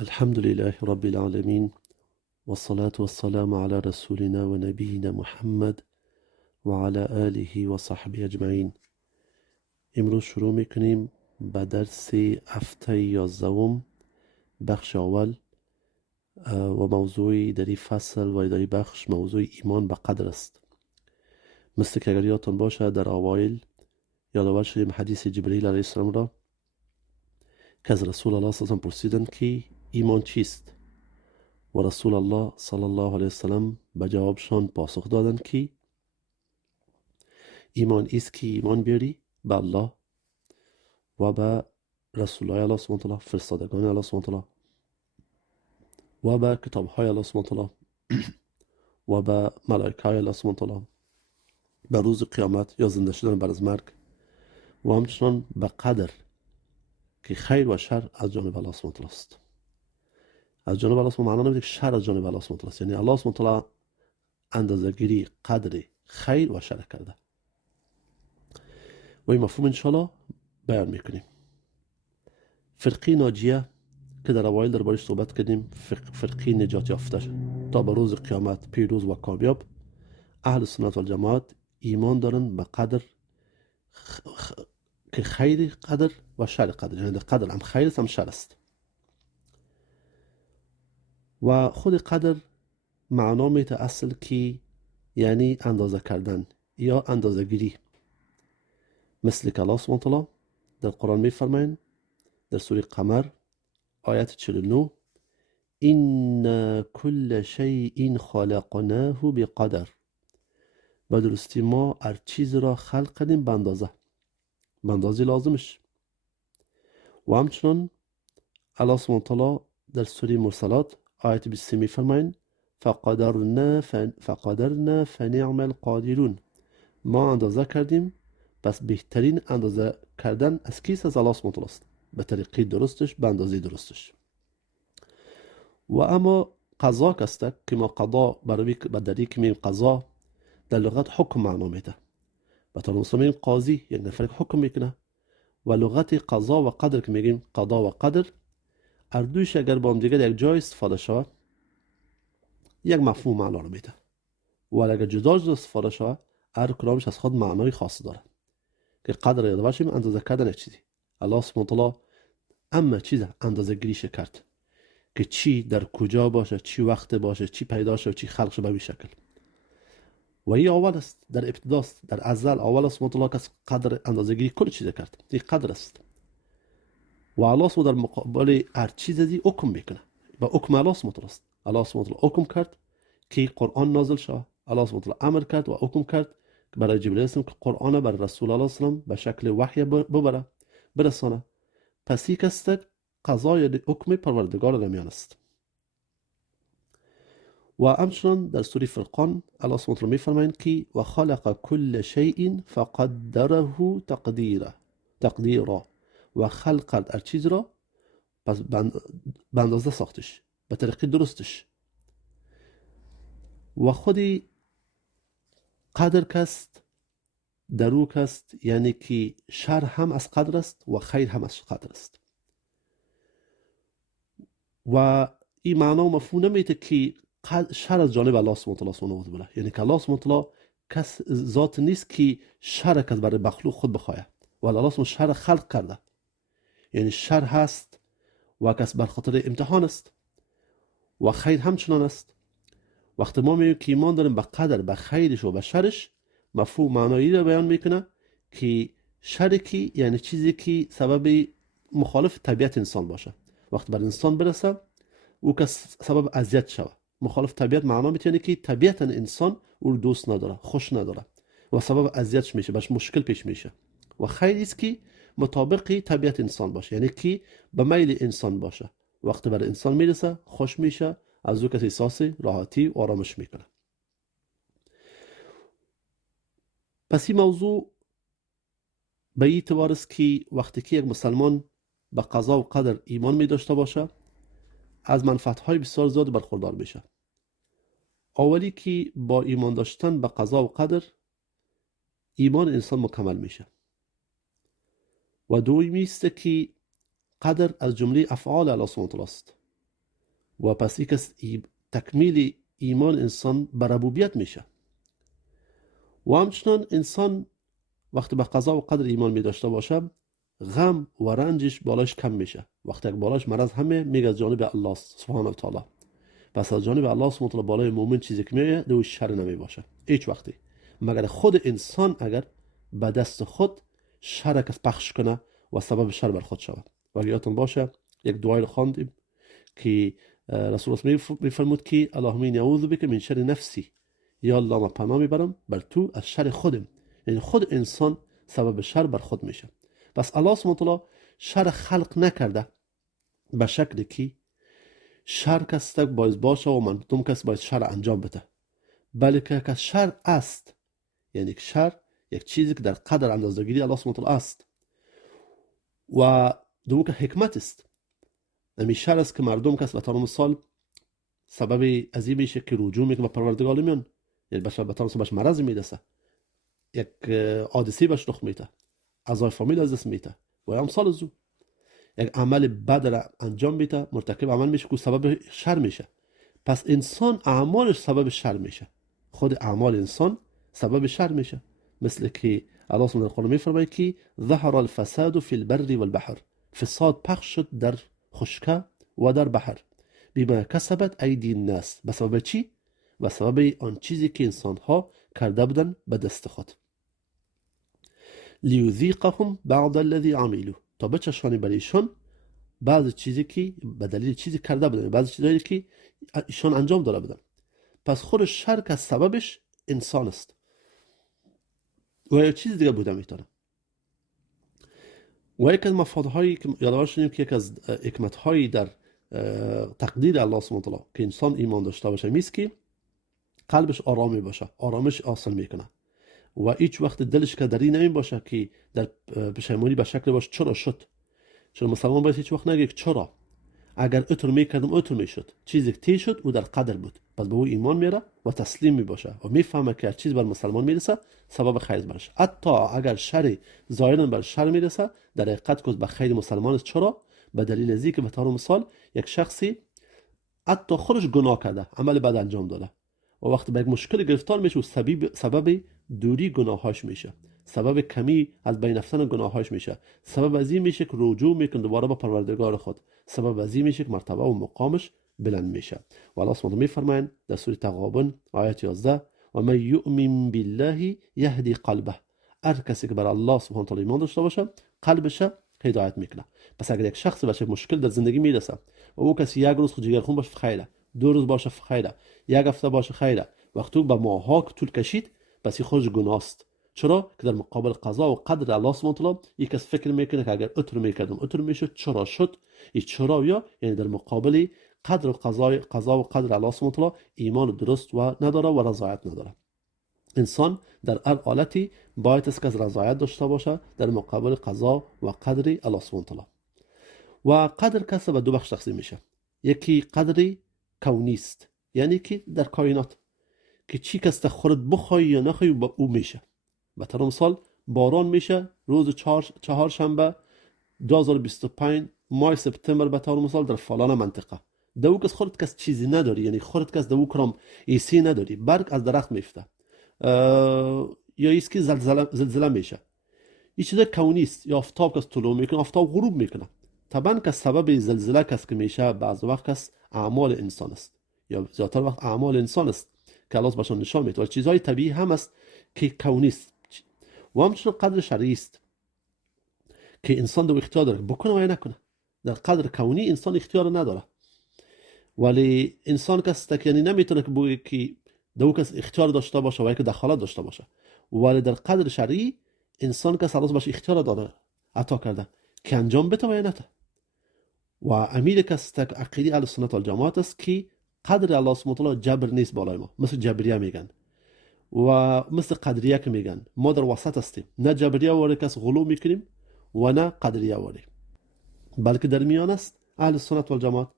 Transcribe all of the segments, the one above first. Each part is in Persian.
الحمد لله رب العالمين والصلاة والسلام على رسولنا و نبینا محمد و علی آله و صحبه اجمعین. امروز شروع میکنیم به درس هفته 11 بخش اول و موضوع در این فصل و در این بخش موضوع ایمان به قدر است. مثل که اگر یادتان باشه در اوایل یادآور شدیم حدیث جبرئیل علیه السلام را که از رسول الله صلی الله علیه و پرسیدند که ایمان چیست و رسول الله صلی الله علیه وسلم به جوابشان پاسخ دادند که ایمان است که ایمان بیاری به الله و به رسول الله سبحانه و تعالی، فرستادگان الله سبحانه و تعالی و به کتاب های الله سبحانه و تعالی و به ملائکه های الله سبحانه و تعالی، به روز قیامت یا زنده شدن بعد از مرگ و همچنان به قدر که خیر و شر از جانب الله سبحانه و تعالی است. از جانب الله سبحانه و تعالی معنی نمیده که شر از جانب الله سبحانه و تعالی است، یعنی الله سبحانه و تعالی اندازه‌گیری قدر خیر و شر کرده و این مفهوم انشاءالله بیان میکنیم. فرقه ناجیه که در اوایل دربارش صحبت کردیم، فرقه نجات یافته تا به روز قیامت پیروز و کامیاب، اهل سنت و جماعت ایمان دارن به قدر که خیر قدر و شر قدر، یعنی قدر هم خیر است هم شر است. و خود قدر معنا میته اصل که یعنی اندازه کردن یا اندازه گیری، مثل که الله سبحانه و تعالی در قرآن میفرمایند در سوره قمر آیت 49 این کل شیء خلقناه بقدر، به درستی ما هر چیز را خلق کردیم به اندازه لازمش. و همچنان الله سبحانه و تعالی در سوره مرسلات آیت 20 میفرمایند فقدرنا فنعم القادرون، ما اندازه کردیم پس بهترین اندازه کردن از کیست؟ از الله سبحانه و تعالی است، به طریقه درستش، به اندازه درستش. و اما قضا کسته که ما قضا برای در یک میم قضا در لغت حکم معنا میده، به طور مسلم قاضی یک نفر حکم میکنه، و لغت قضا و قدر که میگیم قضا و قدر هر دویش اگر با هم دیگه یک جای استفاده شود یک مفهوم معنا رو میده، و اگر جدا استفاده شود هر کدامش از خود معنای خاص داره. که قدر یاد باشیم اندازه کردن چیزی، الله سبحانه و تعالی اما چیز اندازه گیریش کرد که چی در کجا باشه، چی وقت باشه، چی پیدا شه و چی خلق شه به این شکل. و این اول است، در ابتداست، در ازل اول سبحانه و تعالی که قدر اندازه گیری کل چیز کرد، این قدر است. و الله سبحانه در مقابل هر چیزی حکم میکنه، با حکم الله سبحانه و تعالی است. الله سبحانه و تعالی حکم کرد که قرآن نازل شه، الله سبحانه و تعالی امر کرد و حکم کرد برای جبرئیل اسلام که قرآن بر رسول الله اسلام به شکل وحی برسانه. پس یک است قضای حکم پروردگار در میان است. و همچنان در سوره فرقان الله سبحانه و تعالی میفرمایند که و خلق کل شیء فقدره تقدیرا، و خلق کرد هر چیز را پس به اندازه ساختش، به طریق درستش. و خودی قدر کست دروک است، یعنی که شر هم از قدر است و خیر هم از قدر است. و این معنا و مفهوم نمیده که شر از جانب الله سبحانه و تعالی است، یعنی که الله سبحانه و تعالی کس ذات نیست که شر کس برای مخلوق خود بخواهد، ولی الله سبحانه شر خلق کرده، یعنی شر هست و کس بر خاطر امتحان است و خیر همچنان است. وقتی ما میگیم که ایمان داریم به قدر، به خیرش و به شرش، مفهوم معنایی را بیان میکنه که شر کی یعنی چیزی که سبب مخالف طبیعت انسان باشه، وقتی بر انسان برسه او که سبب اذیت شوه. مخالف طبیعت معنا میتونه که طبیعتا انسان او دوست نداره، خوش نداره و سبب اذیتش میشه، باش مشکل پیش میشه. و خیر است که مطابق طبیعت انسان باشه، یعنی که به میل انسان باشه. وقتی بر انسان میرسه خوش میشه، از او کسی احساس راحتی و آرامش میکنه. پس این موضوع به این اعتبار است که وقتی که یک مسلمان به قضا و قدر ایمان می داشته باشه از منفعت‌های بسیار زیاد برخوردار میشه. اولی که با ایمان داشتن به قضا و قدر ایمان انسان مکمل میشه. و دومی است که قدر از جمله افعال الله سبحانه و تعالی است، و پس یک از تکمیل ایمان انسان به ربوبیت میشه. و همچنان انسان وقتی به قضا و قدر ایمان می داشته باشه، غم و رنجش بالاش کم میشه. وقتی بالاش مرض همه میگه از جانب الله سبحانه و تعالی. پس از جانب الله سبحانه و تعالی بالای مؤمن چیزی که میگه دو شر نمی باشه هیچ وقتی، مگر خود انسان اگر به دست خود شر کس پخش کنه و سبب شر بر خود شود. و اگر یادتون باشه یک دعای رو خواندیم که رسول الله میفرمود که اللهم انی اعوذ بک من شر نفسی، یا الله من پناه میبرم بر تو از شر خودم. یعنی خود انسان سبب شر بر خود میشه. پس الله سبحانه و تعالی شر خلق نکرده به شکلی که شر کس باید باشه و مردم کس باید شر انجام بده، بلکه که شر است، یعنی شر یک چیزی که در قدر اندازه‌گیری الله سبحانه و تعالی است و دوم که حکمت است. همین شر است که مردم کس به طور مثال سبب ازی میشه که رجوع میکنه به پروردگار میان، یعنی بشر به طور مثال بهش مرض میرسه، یک حادثه بهش رخ میده، اعضای فامیل از دست میده و امثال از او. یک عمل بد را انجام میده، مرتکب عمل میشه که سبب شر میشه. پس انسان اعمالش سبب شر میشه، خود اعمال انسان سبب شر میشه. مثل که الله سبحانه و تعالی میفرماید که ظهر الفساد فی البر والبحر، فساد پخش شد در خشکه و در بحر، بما کسبت ایدی الناس، به سبب چی؟ به سبب آن چیزی که انسان ها کرده بودن به دست خود. لیذیقهم بعض الذی عملوا، تا بچشانی بر ایشان بعض چیزی که به دلیل چیزی کرده بودن، بعض چیزایی که ایشان انجام داده بودن. پس خود شر که سببش انسان است و یک چیز دیگه بوده میتونه. و یک از مفادهایی که یادآور شدیم که یک از حکمت‌هایی در تقدیر الله سبحانه و تعالی که انسان ایمان داشته باشه میست که قلبش آرامی باشه، آرامش حاصل میکنه و هیچ وقت دلش کدری نمی باشه که در پشیمانی به شکل باشه چرا شد. چون مسلمان باید هیچ وقت نگه چرا، اگر اتر میکردم اتر میشد، چیزی که تی شد او در قدر بود. پس به او ایمان میره و تسلیم میباشه و میفهمه که هر چیز بر مسلمان میرسه سبب خیر برش. حتی اگر شر ظاهرا بر شر میرسه در حقیقت که به خیر مسلمان است. چرا؟ به دلیل ازی که به طور مثال یک شخصی حتی خودش گناه کرده، عمل بد انجام داده و وقتی به یک مشکل گرفتار میشه و سبب دوری گناهاش میشه، سبب کمی از بین رفتن گناهاش میشه، سبب از این میشه که رجوع میکنه دوباره به پروردگار خود، سبب از این میشه که مرتبه و مقامش بلند میشه. و الله سبحانه میفرمایند در سوره تغابن آیه 11 و من یؤمن بالله یهدی قلبه، هر کسی که بر الله سبحانه تعالی ایمان داشته باشه قلبش هدایت میکنه. پس اگر یک شخص باشه مشکل در زندگی میرسه و او کسی یک روز جگرخون باشه خیره، دو روز باشه خیره، یک هفته باشه خیره، وقتی با ماها طول کشید پس خودش گناست. چرا؟ که در مقابل قضا و قدر الله سبحانه و تعالی یک کس فکر میکنه که اگر اتر میکردم اتر میشد چرا شد. این چرا یا یعنی در مقابل قدر و قضا و قدر الله سبحانه و تعالی ایمان درست و نداره و رضایت نداره. انسان در هر حالتی باید است که رضایت داشته باشه در مقابل قضا و قدر الله سبحانه و تعالی. و قدر کس به دو بخش تقسیم میشه. یکی قدری کونی است، یعنی که در کائنات که چی کس خورد بخوای یا نخوای با او میشه. به طور مثال باران میشه روز چهارشنبه 2025 ماه سپتامبر به طور مثال در فلان منطقه. دو کس خورد کس چیزی نداری، یعنی خورد کس دو کرام ایسی نداری، برگ از درخت میفته یا ایست که زلزله میشه. این چیز کونی است. یا آفتاب کس طلوع میکنه، آفتاب غروب میکنه. طبعا که سبب زلزله کس که میشه بعض وقت کس اعمال انسان است یا زیادتر وقت اعمال انسان است که الله بهشون نشان میده. و چیزهای طبیعی هم است که کونی است. و همچنین قدر شرعی است که انسان دو اختیار داره بکنه و یا نکنه. در قدر کونی انسان اختیار نداره، ولی انسان کس یعنی نمیتونه که بگه که دو کس اختیار داشته باشه و یک دخالت داشته باشه. ولی در قدر شرعی انسان کس الله باشه اختیار داره عطا کرده که انجام بده و یا نده. و امیر کس عقیده اهل سنت والجماعت است که قدر الله سبحانه و تعالی جبر نیست بالای ما، مثل جبریه میگن و مثل قدریه که میگن ما در وسط هستیم، نه جبریه واره کس غلو میکنیم و نه قدریه واره، بلکه در میان است اهل سنت والجماعت.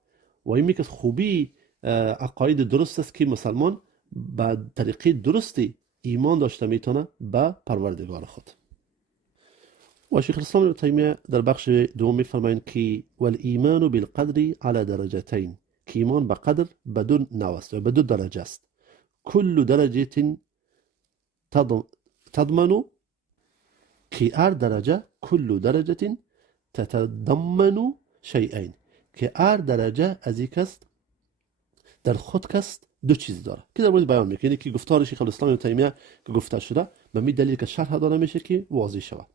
و این میگه خوبی عقاید درست است که مسلمان به طریقه درستی ایمان داشته میتونه به پروردگار خود. و شیخ الاسلام ابن تیمیه در بخش دوم میفرمایند که والایمان بالقدر على درجتین، که ایمان به قدر به دو نوع است و به دو درجه است. کل درجه تضمن، که هر درجه کل درجه تتضمن شیئین، که هر درجه از یک است در خود کست دو چیز داره که در مورد بیان میکنه. یعنی که گفتار شیخ الاسلام ابن تیمیه که گفته شده به می دلیل که شرح داده میشه که واضح شود.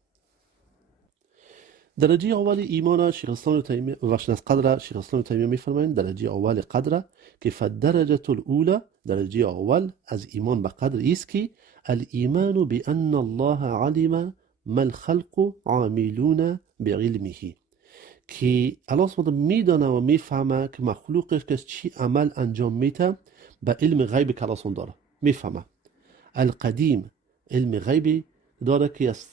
درجه اول ایمان شیخ الاسلام ابن تیمیه و از قدر شیخ الاسلام ابن تیمیه میفرمایند درجه اول قدر که فالدرجه الاولى، درجه اول از ایمان به قدر است که الایمان بان الله علم ما الخلق عاملون بعلمه، که الله سبحانه میدانه و میفهمه که مخلوقش که چی عمل انجام میده به علم غیبی که الله سبحانه داره میفهمه. القدیم، علم غیبی داره که از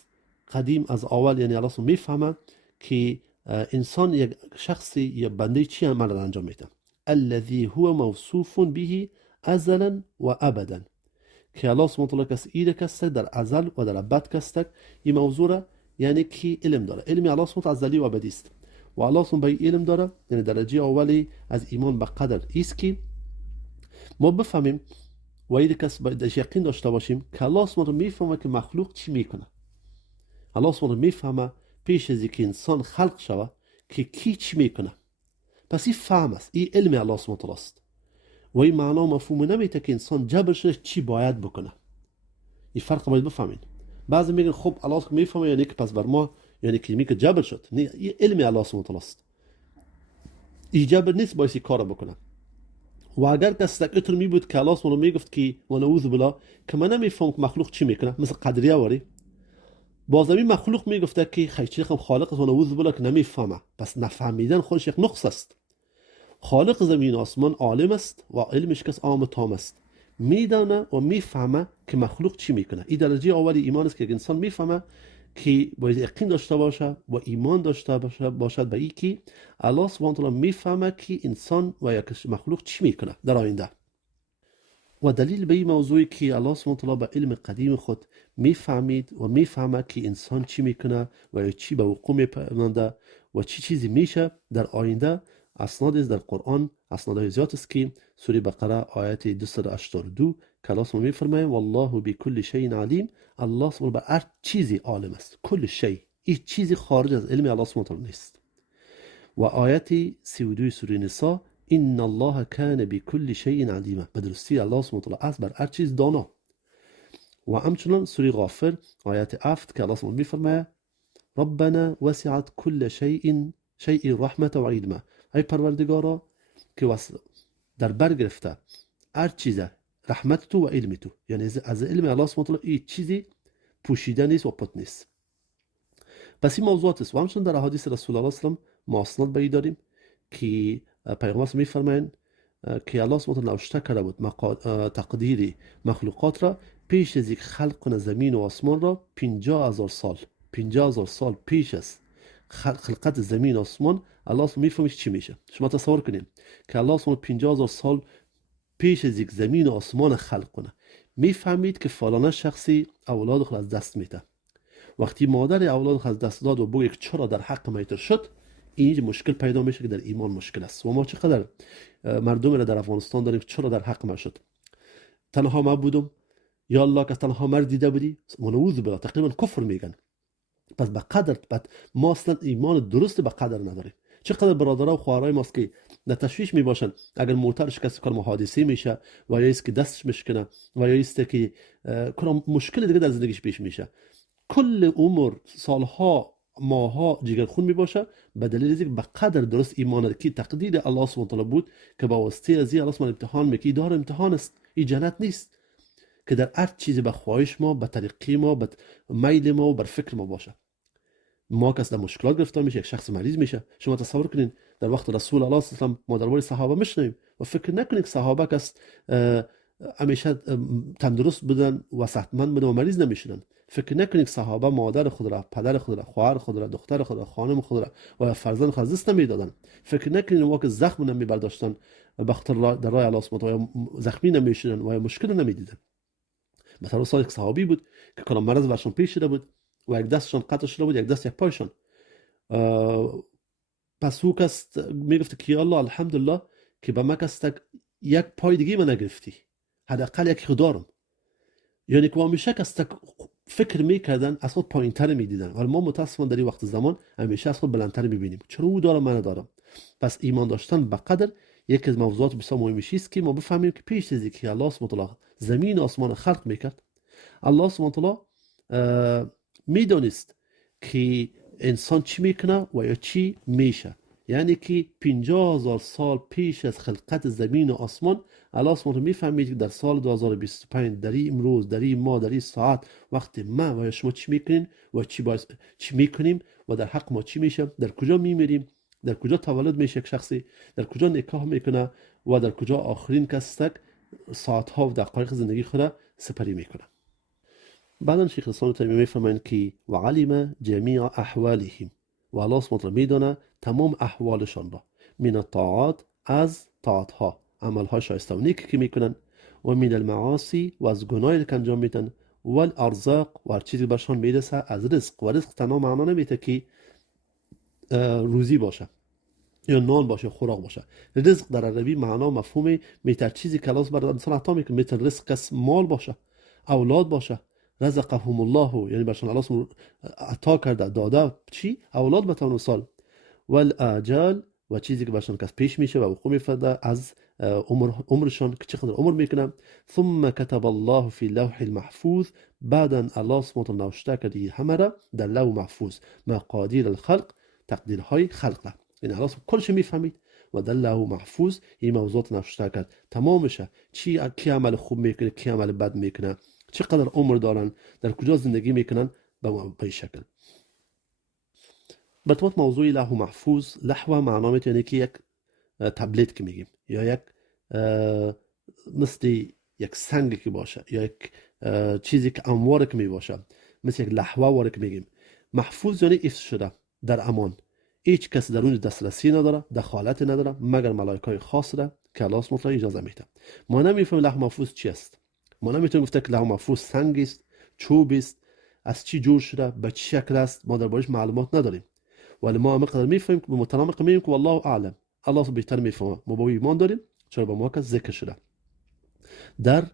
قدیم از اول، یعنی الله سبحانه میفهمه که انسان یک شخصی یا بنده چی عمل انجام میده. الذي هو موصوف به ازلا و ابدا، که الله سبحانه کس ایده کسته در ازل و در ابد کسته این موضوع، یعنی که علم داره. علم الله سبحانه ازلی و ابدی است و الله سبحانه به علم داره. یعنی درجه اولی از ایمان به قدر است که ما بفهمیم و ایده کس باید یقین داشته باشیم که الله سبحانه میفهمه که مخلوق چی میکنه. الله سبحانه میفهمه پیش از اینکه انسان خلق شوه که کی چی میکنه. پس این فهم است، این علم الله سبحانه است و این معنا مفهوم نمیده که انسان جبر شده چی باید بکنه. این فرق باید بفهمین. بعضی میگن خب الله میفهمه یعنی که پس بر ما یعنی که میگه جبر شد. نه، این علم الله سبحانه است. این جبر نیست باید کار بکنه. و اگر کس اینطور می بود که الله سبحانه میگفت که و نعوذ بالله که من نمیفهم مخلوق چی میکنه، مثل قدریه واری بازمی مخلوق میگفته که خیلی خالق است و نعوذ بالله که نمیفهمه، پس نفهمیدن خودش یک نقص است. خالق زمین و آسمان عالم است و علمش کس عام تام است، میدانه و میفهمه که مخلوق چی میکنه. این درجه اولی ایمان است که انسان میفهمه که باید یقین داشته باشه و ایمان داشته باشد به این که الله سبحانه و تعالی میفهمه که انسان و یک مخلوق چی میکنه در آینده. و دلیل به این موضوعی که الله سبحانه و تعالی به علم قدیم خود میفهمید و میفهمه که انسان چی میکنه و چی به وقوع میپیونده و چی چیزی میشه در آینده، اسناد در قرآن، اسناد زیاد است که سوره بقره آیت 282 که الله سبحانه میفرماید والله بكل شیء علیم، الله سبحانه به هر چیزی عالم است. کل شیء، هیچ چیزی خارج از علم الله سبحانه نیست. و آیت 32 سوره نساء ان الله کان بكل شیء علیما، به درستی الله سبحانه است بر هر چیز دانا. و همچنان سوره غافر آیت 7 که الله سبحانه میفرماید ربنا وسعت كل شیء رحمة و علما، ای پروردگارا که در بر گرفته هر چیز رحمت تو و علم تو، یعنی از علم الله سبحانه هیچ چیزی پوشیده نیست و پت نیست. پس این موضوعات است. و همچنین در احادیث رسول الله صلی الله علیه و آله ما اسناد داریم که پیغمبر میفرمایند که الله سبحانه نوشته کرده بود تقدیر مخلوقات را پیش از یک خلق کنه زمین و آسمان را 50,000 سال. 50,000 سال پیش از خلقت زمین و آسمان الله سبحانه میفهمه چی میشه. شما تصور کنید که الله سبحانه 50,000 سال پیش از یک زمین و آسمان خلق کنه، میفهمید که فلانه شخصی اولاد خود از دست میده. وقتی مادر اولاد خود از دست داد و بگه چرا در حق میتر شد، اینجا مشکل پیدا میشه که در ایمان مشکل است. و ما چقدر مردم را در افغانستان داریم چرا در حق ما شد. تنها ما بودم، یا الله که تنها مرد دیده بودی، منعوذ بالله تقریبا کفر میگن. پس به قدر ما اصلا ایمان درست به قدر نداریم. چقدر برادرها و خواهرای ماست که در تشویش می باشن اگر موترش کسی کار حادثه میشه و یا است که دستش مشکنه و یا است که کلا مشکل دیگه در زندگیش پیش میشه، کل عمر سالها ماها جگرخون می باشه به دلیل اینکه به قدر درست ایمان که تقدیر الله سبحانه و تعالی بود که با واسطه از الله سبحانه امتحان میکی. دار امتحان است، این جنت نیست که در هر چیزی به خواهش ما، به طریقی ما، به میل ما و بر فکر ما باشه. ما کس در مشکلات گرفتار میشه، یک شخص مریض میشه. شما تصور کنین در وقت رسول الله صلی الله علیه و ما درباره صحابه میشنویم و فکر نکنید که صحابه کس همیشه تندرست بودن و صحتمند بودن و مریض نمیشدن. فکر نکنید که صحابه مادر خود را، پدر خود را، خواهر خود را، دختر خود را، خانم خود را و فرزند خود را دست نمیدادن. فکر نکنید اونها که زخم نمیبرداشتن به خاطر در راه الله سبحانه و زخمی نمیشدن و مشکل نمیدیدن. مثلا صادق صحابی بود که کلام مرض برشون پیش شده بود و یک دستشان قطع شده بود، یک دست یک پایشان. پس او کس میگفت که الله الحمدلله که به من کس یک پای دیگه من نگرفتی، حداقل یک دارم. یعنی که همیشه کس فکر میکردن از خود پایین تر میدیدن، ولی ما متاسفانه در این وقت زمان همیشه از خود بلندتر میبینیم. چرا او داره من ندارم؟ پس ایمان داشتن به قدر یکی از موضوعات بسیار مهمش است که ما بفهمیم که پیش از اینکه الله سبحانه و تعالی زمین و آسمان خلق میکرد، الله سبحانه و تعالی میدونست که انسان چی میکنه و یا چی میشه. یعنی که 50,000 سال پیش از خلقت زمین و آسمان الله سبحانه میفهمید که در سال 2025 در این امروز، در این ماه، در این ساعت وقت ما و شما چی میکنین و چی میکنیم و در حق ما چی میشه، در کجا میمیریم، در کجا تولد میشه یک شخصی، در کجا نکاح میکنه و در کجا آخرین کس ساعتها و دقایق زندگی خود سپری میکنه. بعدا شیخ الاسلام تیمیه میفرمایند که و علم جمیع احوالهم، و الله سبحانه میدونه تمام احوالشان را، من الطاعات از طاعتها، عملهای شایسته و نیکی که میکنن، و من المعاصی و از گناهی که انجام میدن، و الارزاق و هر چیزی برشان میرسه از رزق. و رزق تنها معنا نمیده که روزی باشه یا نان باشه، خوراک باشه. رزق در عربی معنا مفهوم میتر چیزی که الله بر انسان عطا میکنه، میتر رزق کس مال باشه، اولاد باشه، رزقهم الله، یعنی برشان الله عطا کرده، داده چی؟ اولاد بتونه سال. و الاجال و چیزی که برشان کس پیش میشه و وقوع میفته از عمرشان که چقدر عمر میکنه. ثم كتب الله في اللوح المحفوظ، بعدا الله سبحانه نوشته کرده همه را در لوح محفوظ، مقادیر الخلق، تقدیرهای خلق. یعنی الله کلش میفهمید و در لوح محفوظ این موضوعات نوشته کرد تمامشه، کی عمل خوب میکنه، کی عمل بد میکنه، چقدر عمر دارن، در کجا زندگی میکنن، به این شکل. به طور موضوع لوح محفوظ، لوح معنا میتونه که یک تبلت که میگیم، یا یک مثل یک سنگ که باشه، یا یک چیزی که امواره که می باشه، مثل یک لوحه واره که میگیم. محفوظ یعنی حفظ شده، در امان، هیچ کس در اون دسترسی نداره، دخالت نداره مگر ملائکه خاص را که الله سبحانه اجازه میده. ما نمیفهمیم لوح محفوظ چی است. ما نمیتونیم گفت که لوح محفوظ سنگ است، چوب است، از چی جور شده، به چه شکل است، ما دربارش معلومات نداریم. ولی ما مقدار میفهمیم که متنامق میگیم که والله اعلم، الله بهتر میفهمه. ما با ایمان داریم چرا با ما که ذکر شده در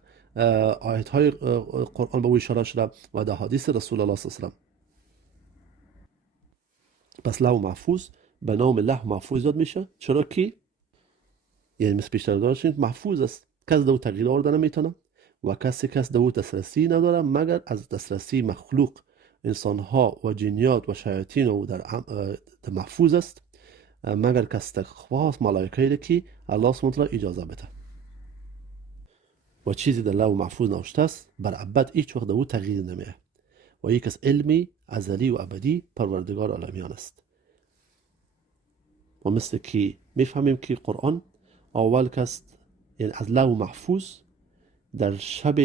آیات های قرآن به او اشاره شده و در حدیث رسول الله صلی الله علیه و سلم. پس لوح محفوظ به نام لوح محفوظ داد میشه چرا که یعنی مثل پیشتر داشتیم محفوظ است، کس دو تغییر آورده نمیتونه و کسی کس دو دسترسی نداره مگر از دسترسی مخلوق، انسان ها و جنیات و شیاطین او در محفوظ است، مگر کس خواست ملائکه که الله سبحانه و تعالی اجازه بده. و چیزی در لوح محفوظ نوشته است بر ابد هیچ وقت او تغییر نمیه و یک از علمی ازلی و ابدی پروردگار عالمیان است. و مثل که میفهمیم که قرآن اول کس یعنی از لوح محفوظ در شب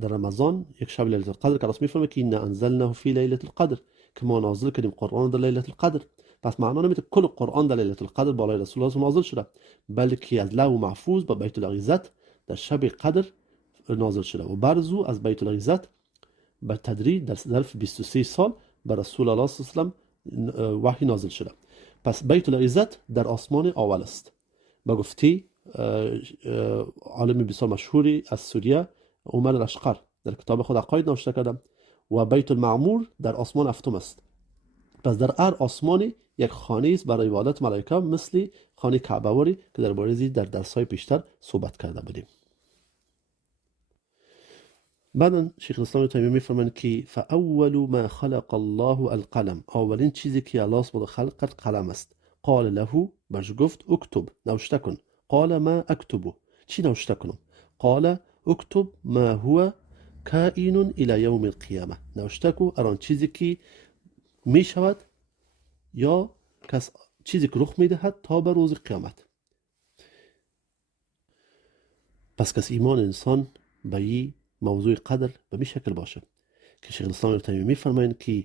در رمضان، یک شب لیلة القدر که راست میفهمه که این انزلناه فی لیلة القدر، که ما نازل کردیم قرآن در لیلة القدر. پس معنا نمیده کل قرآن در لیلة القدر بالای رسول الله نازل شده، بلکه از لوح محفوظ با بیت العزت در شب قدر نازل شده و برزو از بیت العزت به تدریج در ظرف 23 سال بر رسول الله صلی الله علیه و آله وحی نازل شده. پس بیت العزت در آسمان اول است. با گفتی عالم بسیار مشهوری از سوریه عمر الاشقر در کتاب خود عقاید نوشته کرده و بیت المعمور در آسمان هفتم است. پس در هر آسمانی یک خانه است برای عبادت ملائکه، مثل خانه کعبه واری که درباره ازی در درس‌های پیشتر صحبت کرده بودیم. بعدا شیخ الاسلام تیمیه میفرمایند که فاول ما خلق الله القلم، اولین چیزی که الله سبحانه خلق کرد قلم است. قال له، برش گفت اکتب، نوشته کن. قال ما اکتبه، چی نوشته کنم؟ قال اکتب ما هو کائن الى یوم القیامه، نوشته کن اران چیزی که می شود یا چیزی که رخ میدهد تا به روز قیامت. پس کس ایمان انسان به این موضوع قدر به می شکل باشه که شیخ الاسلام تیمیه میفرمایند که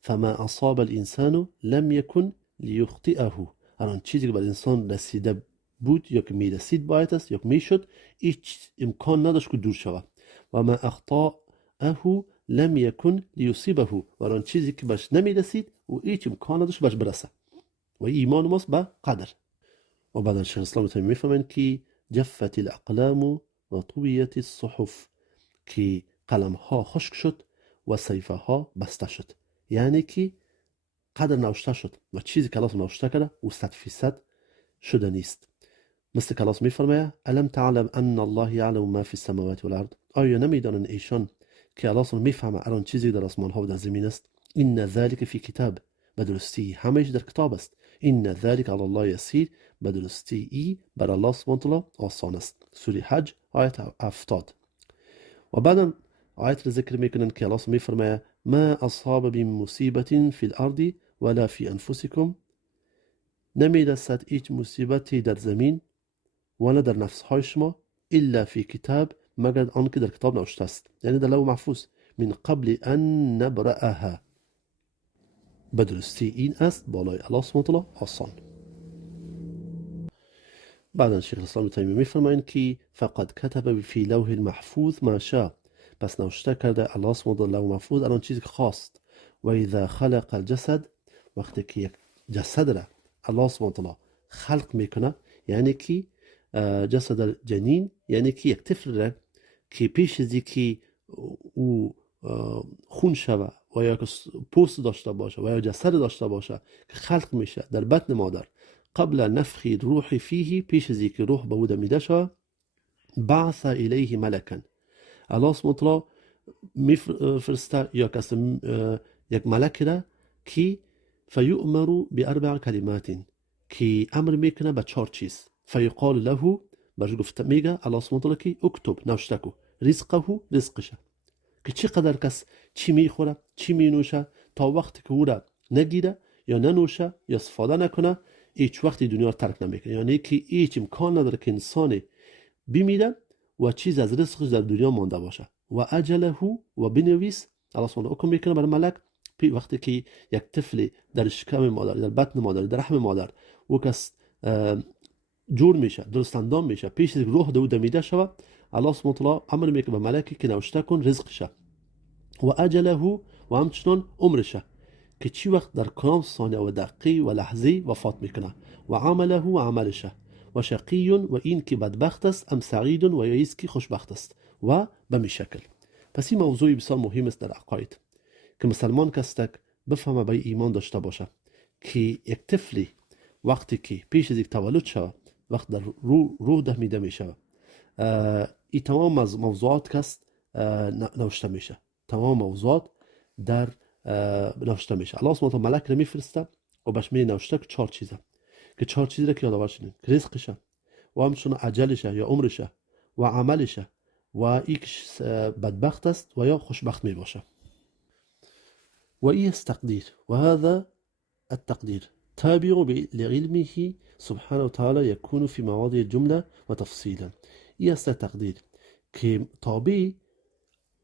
فما اصاب الانسان لم یکن لیخطئه، اران چیزی که بر انسان رسیده بود یا که می رسید باید است یا که می شد، هیچ امکان نداشت که دور شود. و ما اخطأه لم یکن لیصیبه، و اران چیزی که بهش نمی رسید و هیچ امکان نداشت بهش برسه. و ایمان ماست به قدر. و بعد شیخ الاسلام ابن تیمیه میفرمایند که جفت الاقلام و طویت الصحف، که قلم ها خشک شد و صحیفه ها بسته شد. یعنی که قدر نوشته شد و چیزی که الله نوشته کرده او 100% شده نیست. مثل که الله میفرماید الم تعلم ان الله یعلم ما فی السماوات والارض، آیا نمیدانند ایشان که الله میفهمه هر آن چیزی در آسمان ها و در زمین است؟ این ذلک فی کتاب، به درستی همهش در کتاب است. این ذلک علی الله یسیر، به درستی ای بر الله سبحانه و تعالی آسان است. سوره حج آیت 70. و بعد آیت را ذکر میکنند که الله میفرماید ما اصاب من مصیبت فی الارض ولا فی انفسکم، نمیرسد هیچ مصیبتی در زمین ولا در نفسهای شما الا فی کتاب، مگر آنکه در کتاب نوشته است، یعنی در لوح محفوظ، من قبل ان نبرأها، به درستی این است بالای الله سبحانه و تعالی آسان. بعدا شیخ الاسلام ابن تیمیه میفرمایند که فقد کتب فی لوح المحفوظ ما شاء، پس نوشته کرده الله سبحانه و تعالی لوح محفوظ آن چیزی که خواست. و اذا خلق الجسد، وقتی که یک جسد را الله سبحانه و تعالی خلق میکنه، یعنی که جسد جنین، یعنی که یک طفل را که پیش از که او خون شوه و یا که پوست داشته باشه و یا جسد داشته باشه که خلق میشه در بطن مادر، قبل نفخ روح فیه، پیش از که روح به او دمیده شود، بعث الیه ملکا، الله سبحانه و تعالی میفرسته یا کس یک ملک را که فیؤمر باربع کلمات، که امر میکنه به 4 چیز. فیقال له، برش گفته میگه الله سبحانه و تعالی که اکتب، نوشته کو، رزقه، رزقشه، که چقدر کس چی میخوره چی مینوشه، تا وقتی که او را نگیره یا ننوشه یا استفاده نکنه هیچ وقتی دنیا رو ترک نمیکنه. یعنی که هیچ امکان نداره که انسان بمیره و چیز از رزقش در دنیا مانده باشه. و اجله و بنویس، الله سبحانه حکم میکنه بر ملک وقتی که یک طفل در شکم مادر، در بطن مادر، در رحم مادر او کس جور میشه، درست اندام میشه، پیش از روح دو دمیده شود، الله سبحانه و تعالی امر میکنه به ملکی که نوشته کن رزقشه و اجله و همچنان عمرشه، که چی وقت در کدام ثانیه و دقیقه و لحظه وفات میکنه، و عمله و عملشه، و شقی و این که بدبخت است، ام سعید و یا ایست که خوشبخت است، و به می شکل. پس این موضوعی بسیار مهم است در عقاید که مسلمان کستک بفهمه به ایمان داشته باشه که یک طفلی وقتی که پیش از یک تولد شود، وقت در روح دمیده میشه، این تمام موضوعات کست نوشته میشه، تمام موضوعات در نوشته میشه. الله سبحانه و تعالی ملک رو میفرسته و بهش می نوشته که 4 چیزه، که 4 چیز را که یادآور شدین، که رزقشه و همچنان اجلشه یا عمرشه و عملشه و ایکش بدبخت است و یا خوشبخت می باشه. و این است تقدیر، و هذا التقدیر تابع لعلمه سبحانه وتعالى يكون في مواضع الجملة وتفصيلا. این است تقدیر که تابع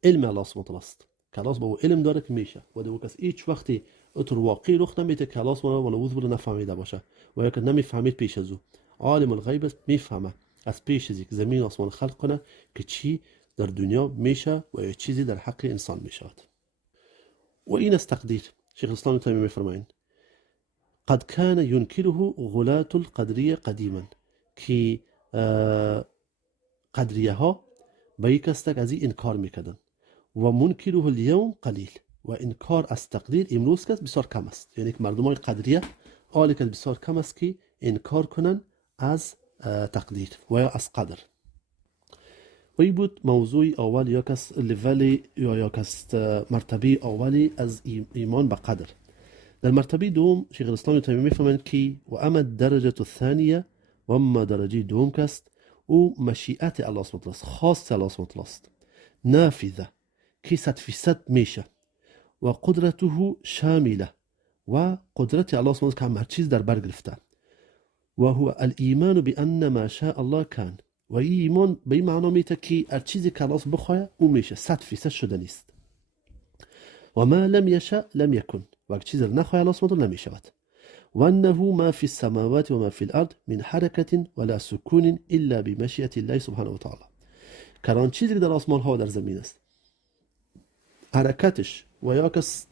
علم الله سبحانه وتعالى است، که الله با علم داره که میشه و دو کس هیچ وقتی اطور واقعی رخ نمیده که الله سبحانه وتعالى ولوذ بوده نفهمیده باشه و یا که نمیفهمید پیش از او. عالم الغیب است، میفهمه از پیش از یک زمین آسمان خلق کنه که چی در دنیا میشه و یا چیزی در حق انسان میشود. و این است تقدیر. شیخ الاسلام ابن تیمیه میفرمایند قد كان ينكره غلاة القدرية قديما، که قدریه ها به یک استک از این انکار میکردن و منکره اليوم قلیل، و انکار از تقدیر امروز که بسیار کم است. یعنی که مردم های قدریه آلی که بسیار کم است که انکار کنن از تقدیر و یا از قدر. و این بود موضوع اول یا کس لیولی یا کس مرتبه اولی از ایمان به قدر. در مرتبه دوم شیخ الاسلام ابن تیمیه میفرمایند که و اما درجه الثانیه، و اما درجه دوم کست او مشیت الله سبحانه و تعالی، خاص الله سبحانه و تعالی است، نافذه که 100% میشه، و قدرته شامله و قدرت الله سبحانه و تعالی که هر چیز در بر گرفته، و هو الایمان بان ما شاء الله کان، و این ایمان به این معنا میته که هر چیزی که الله بخواه او میشه، 100% شده نیست. و ما لم یشاء لم یکن، و اگر چیزی نخواه الله سبحانه و تعالی نمیشود. و انه ما فی السماوات و ما فی الارض من حرکت ولا سکون الا بمشیئة الله سبحانه و تعالی، که آن چیزی که در آسمان ها و در زمین است، حرکتش و یا کس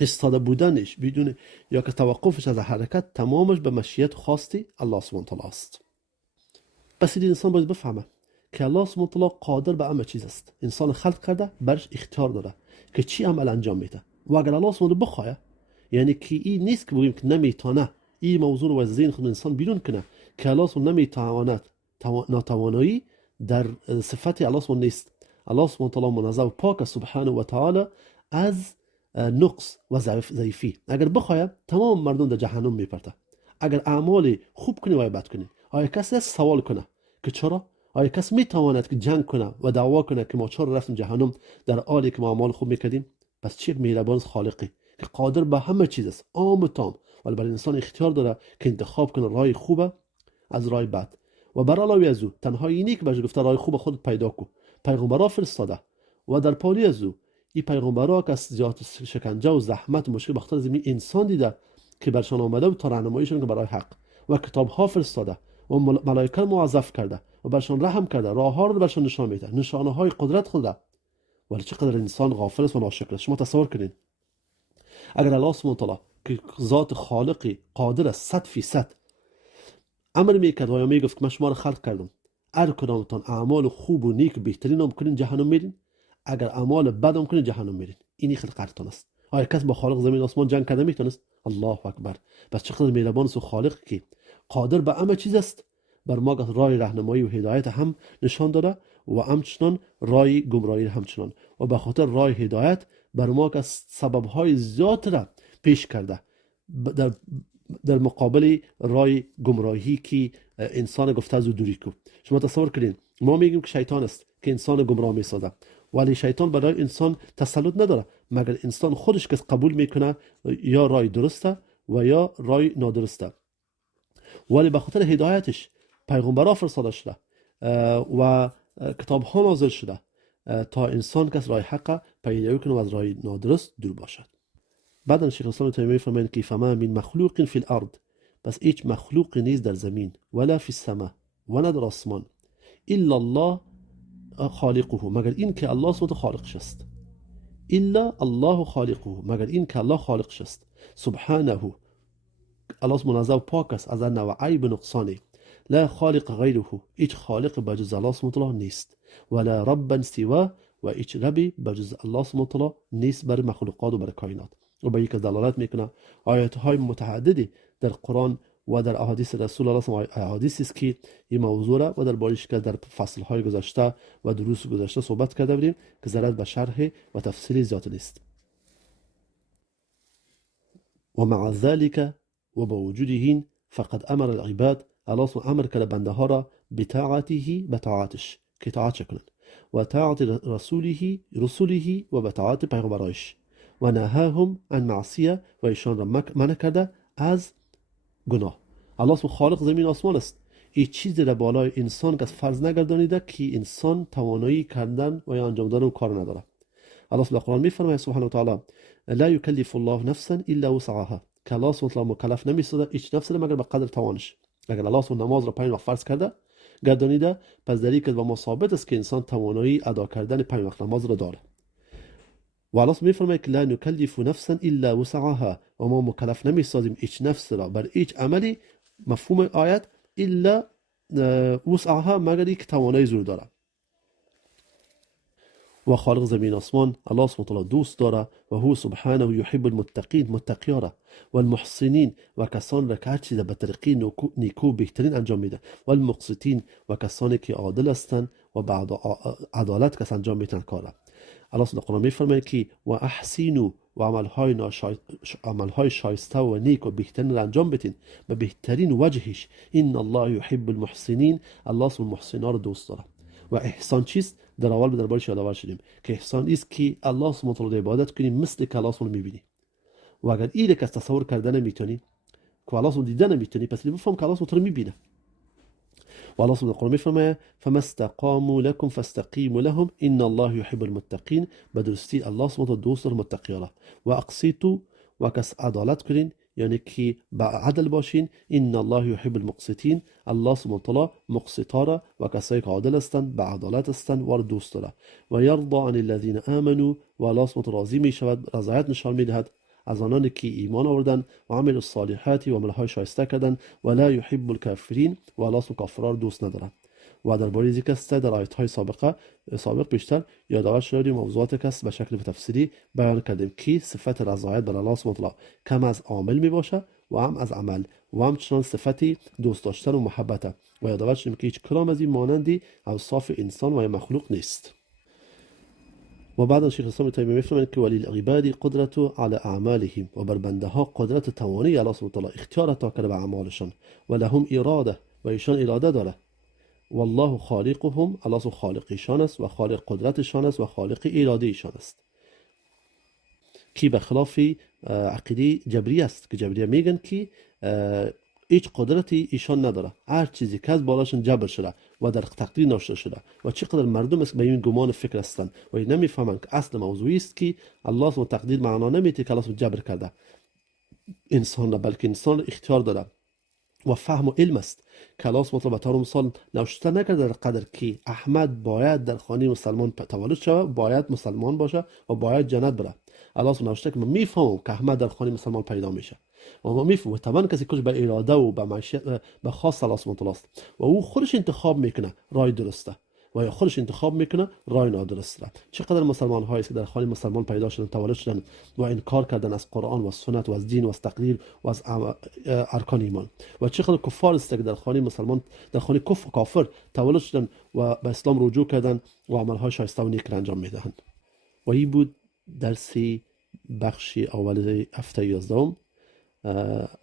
استاده بودنش بدون یا که توقفش از حرکت تمامش به مشیت خواستی الله سبحانه و تعالی است. پس این انسان باید بفهمه که الله سبحانه و تعالی قادر به همه چیز است. انسان خلق کرده، برش اختیار داره که چی عمل انجام میده و اگر الله سبحانه و تعالی بخواه، یعنی که این نیست که بگیم که نمیتونه، این موضوع رو از ذهن خود انسان بیرون کنه که الله سبحانه نمیتواند، ناتوانایی در صفت الله سبحانه نیست. الله سبحانه و تعالی منزه و پاک سبحانه و تعالی از نقص و ضعیفی. اگر بخواه تمام مردم در جهنم میپرته. اگر اعمال خوب کنی و بد کنی، آیا کسی سوال کنه که چرا؟ آیا کسی میتواند که جنگ کنه و دعوا کنه که ما چرا رفتیم جهنم در حالی که ما اعمال خوب میکردیم؟ پس چه مهربان خالقی که قادر به همه چیز است، عام و تام، ولی برای انسان اختیار داره که انتخاب کنه راه خوبه از راه بد. و بر علاوه از او تنها اینی که بهش گفته راه خوب خود پیدا کو، پیغمبرا فرستاده و در پالی از او این پیغمبرا که از زیاد شکنجه و زحمت و مشکل بخاطر زمین انسان دیده که برشان آمده و تا راهنماییشون که برای حق و کتاب ها فرستاده و ملائکه موظف کرده و برشان رحم کرده، راه ها رو برشان نشان میده، نشانه های قدرت خود را. ولی چقدر انسان غافل است و ناشکر است. شما تصور کنین اگر الله سبحانه و تعالی که ذات خالقی قادر است 100% امر میکرد و یا میگفت که من شما رو خلق کردم، هر کدامتان اعمال خوب و نیک بهترین هم کنین جهنم میرین، اگر اعمال بد هم کنین جهنم میرین. اینی خلقتتان است. آیا کس با خالق زمین آسمان جنگ کرده میتونست؟ الله اکبر. بس چقدر مهربان است و خالق که قادر به همه چیز است. بر ما راه راهنمایی و هدایت هم نشان داده و همچنان راه گمراهی همچنان، و به خاطر راه هدایت بر ما که سبب‌های زیاد را پیش کرده در مقابل راه گمراهی که انسان گفته از او دوری کو. شما تصور کنین ما میگیم که شیطان است که انسان گمراه میسازه، ولی شیطان برای انسان تسلط نداره مگر انسان خودش که قبول میکنه یا راه درسته و یا راه نادرسته. ولی به خاطر هدایتش پیغمبرها فرستاده شده و کتاب ها نازل شده تا انسان کس راه حق پیدا کنه و از راه نادرست دور باشد. بعد شیخ الاسلام تیمیه میفرمایند که فما من مخلوق فی الارض، پس هیچ مخلوقی نیست در زمین ولا فی السماء و نه در آسمان، الا الله خالقه، مگر این که الله سبحانه خالقش است. الا الله خالقه، مگر این که الله خالقش است. سبحانه، الله منزه و پاک است از نوع عیب نقصانی. لا خالق غیره، هیچ خالق بجز الله سبحانه نیست. ولا ربا سوا، و هیچ ربی بجز الله سبحانه نیست بر مخلوقات و بر کائنات. و به یک دلالت میکنه آیات های متعددی در قرآن و در احادیث رسول الله صلی الله علیه و احادیثی است که این موضوع را و در باریش که در فصل های گذشته و دروس گذشته صحبت کرده بودیم که ضرورت به شرح و تفصیل زیاد نیست. و مع ذلك و با وجود این فقد امر العباد، الله سبحانه امر کرده بنده ها را بطاعته، بطاعتش که طاعت کنند، و طاعت رسوله و بطاعت پیغمبرایش، و نهاهم عن معصیه و ایشان را منع کرده از گناه. الله سبحانه خالق زمین آسمان است. این چیزی را بالای انسان که فرض نگردانیده که انسان توانایی کردن و یا انجام دادن کار نداره. الله سبحانه قرآن میفرماید سبحانه و تعالی لا یکلف الله نفسا الا وسعها، که الله سبحانه مکلف نمیسازه هیچ نفسی مگر به قدر توانش. اگر الله سبحانه نماز را 5 وقت فرض کرده گردانیده، پس دلیل که با ما ثابت است که انسان توانایی ادا کردن 5 وقت نماز را داره. و الله میفرماید که لا نکلف نفسا الا وسعها، و ما مکلف نمیسازیم هیچ نفس را بر هیچ عملی، مفهوم آیت الا وسعها مگر یک توانایی زور داره. و خالق زمین آسمان الله سبحانه دوست داره و هو سبحانه یحب المتقین، متقیاره، و المحسنین و کسان را که هر چیز به طریق نیکو بهترین انجام میده، و المقسطین و کسانی که عادل هستند و بعد عدالت کس انجام میتن کاره. الله سبحانه قرآن میفرماید که و احسینو، و عملهای شایسته و نیک و بهترین را انجام بدین به بهترین وجهش. ان الله یحب المحسنین، الله سبحانه محسنان را دوست داره. و احسان چیست؟ در اول در بارش یادآور شدیم که احسان است که الله سبحانه عبادت کنی مثل که الله سبحانه میبینی. و اگر این که تصور کردن نمیتونی، که الله سبحانه دیدن نمیتونی، پس بفهم که الله سبحانه میبینه. و الله سبحانه قرآن میفرماید فما استقاموا لكم فاستقیموا لهم ان الله يحب المتقین، به درستی الله سبحانه دوست داره متقیان. و اقسطوا، و کس عدالت کنین، یعنی که با عدل باشین. ان الله يحب المقسطین، الله سبحانه مقسطا و کسایی که عادل هستند با عدالت هستند و دوست داره. و یرضى عن الذين آمنوا، و الله سبحانه راضی می شود، رضایت نشان میدهد از آنانی که ایمان آوردن و عمل الصالحات و عملهای شایسته کردن و لا یحب الکافرین و الله کافران دوست ندارد. و درباره ذکر است در آیات‌های سابق بیشتر یادآور شدیم، موضوعات کس به شکل تفسیری بیان کردیم که صفت رضایت بر الله سبحانه و تعالی کم از عامل می باشه و هم از عمل و همچنان صفتی دوست داشتن و محبت و یادآور شدیم که هیچ کلام از این مانندی اوصاف انسان و مخلوق نیست. و بعد از شیخ اسلام تیمیه میفرمایند که ولی العباد قدرت علی اعمالهم و بر بنده ها قدرت توانی الله سبحانه و تعالی اختیار عطا کرده به اعمالشان و لهم اراده و ایشان اراده داره. والله خالقهم، الله خالق ایشان است و خالق قدرتشان است و خالق اراده ایشان است، که به خلاف عقیده جبری است که جبریه میگن که هیچ قدرتی ایشان نداره، هر چیزی که از بالاشون جبر شده و در تقدیر نوشته شده و چقدر مردم است به این گمان فکر هستند و نمیفهمند که اصل موضوعی است که الله سبحانه تقدیر معنا نمیده که الله سبحانه جبر کرده انسان را، بلکه انسان اختیار داره و فهم و علم است که الله سبحانه به طور مثال نوشته نکرده در قدر که احمد باید در خانه مسلمان تولد شود، باید مسلمان باشه و باید جنت بره. الله سبحانه نوشته که من میفهمم که احمد در خانه مسلمان پیدا میشه و ما میفهمم طبعا کسی کش به اراده و به معیشت به خاص الله سبحانه است و او خودش انتخاب میکنه رای درسته و یا خودش انتخاب میکنه رای نادرسته. چقدر مسلمان هایی که در خانه مسلمان پیدا شدن، تولد شدن و انکار کردن از قرآن و سنت و از دین و از تقدیر و از ارکان ایمان، و چقدر کفار است که در خانه مسلمان، در خانه کافر تولد شدن و به اسلام رجوع کردن و عملهای شایسته و نیک انجام میدهند. و این بود درس بخش اول هفته 11 و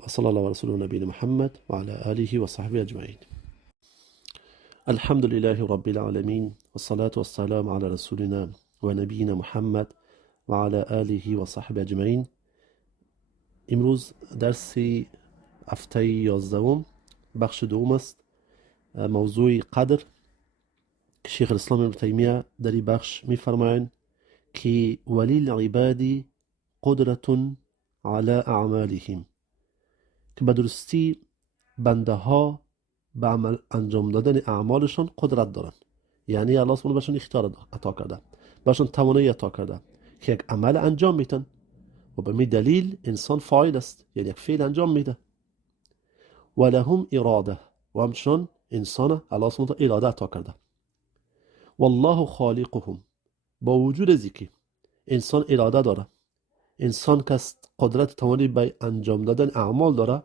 صلی الله علی رسول نبی محمد و علی آله و صحبه اجمعین. الحمد لله رب العالمين والصلاة والسلام على رسولنا ونبينا محمد وعلى آله وصحبه أجمعين. امروز درس هفته 11 بخش دوم است، موضوع قدر که شیخ الاسلام ابن تیمیه در این بخش میفرمایند که ولی العباد قدرت على اعمالهم، که به درستی بنده ها به عمل انجام دادن اعمالشان قدرت دارند، یعنی الله سبحانه بهشون اختیار عطا کرده، بهشون توانایی عطا کرده که یک عمل انجام میتن و به می دلیل انسان فاعل است، یعنی یک فعل انجام میده. و لهم اراده، و همچنان انسان الله سبحانه اراده عطا کرده. والله خالقهم، با وجود از اینکه انسان اراده داره، انسان که قدرت توانی به انجام دادن اعمال داره،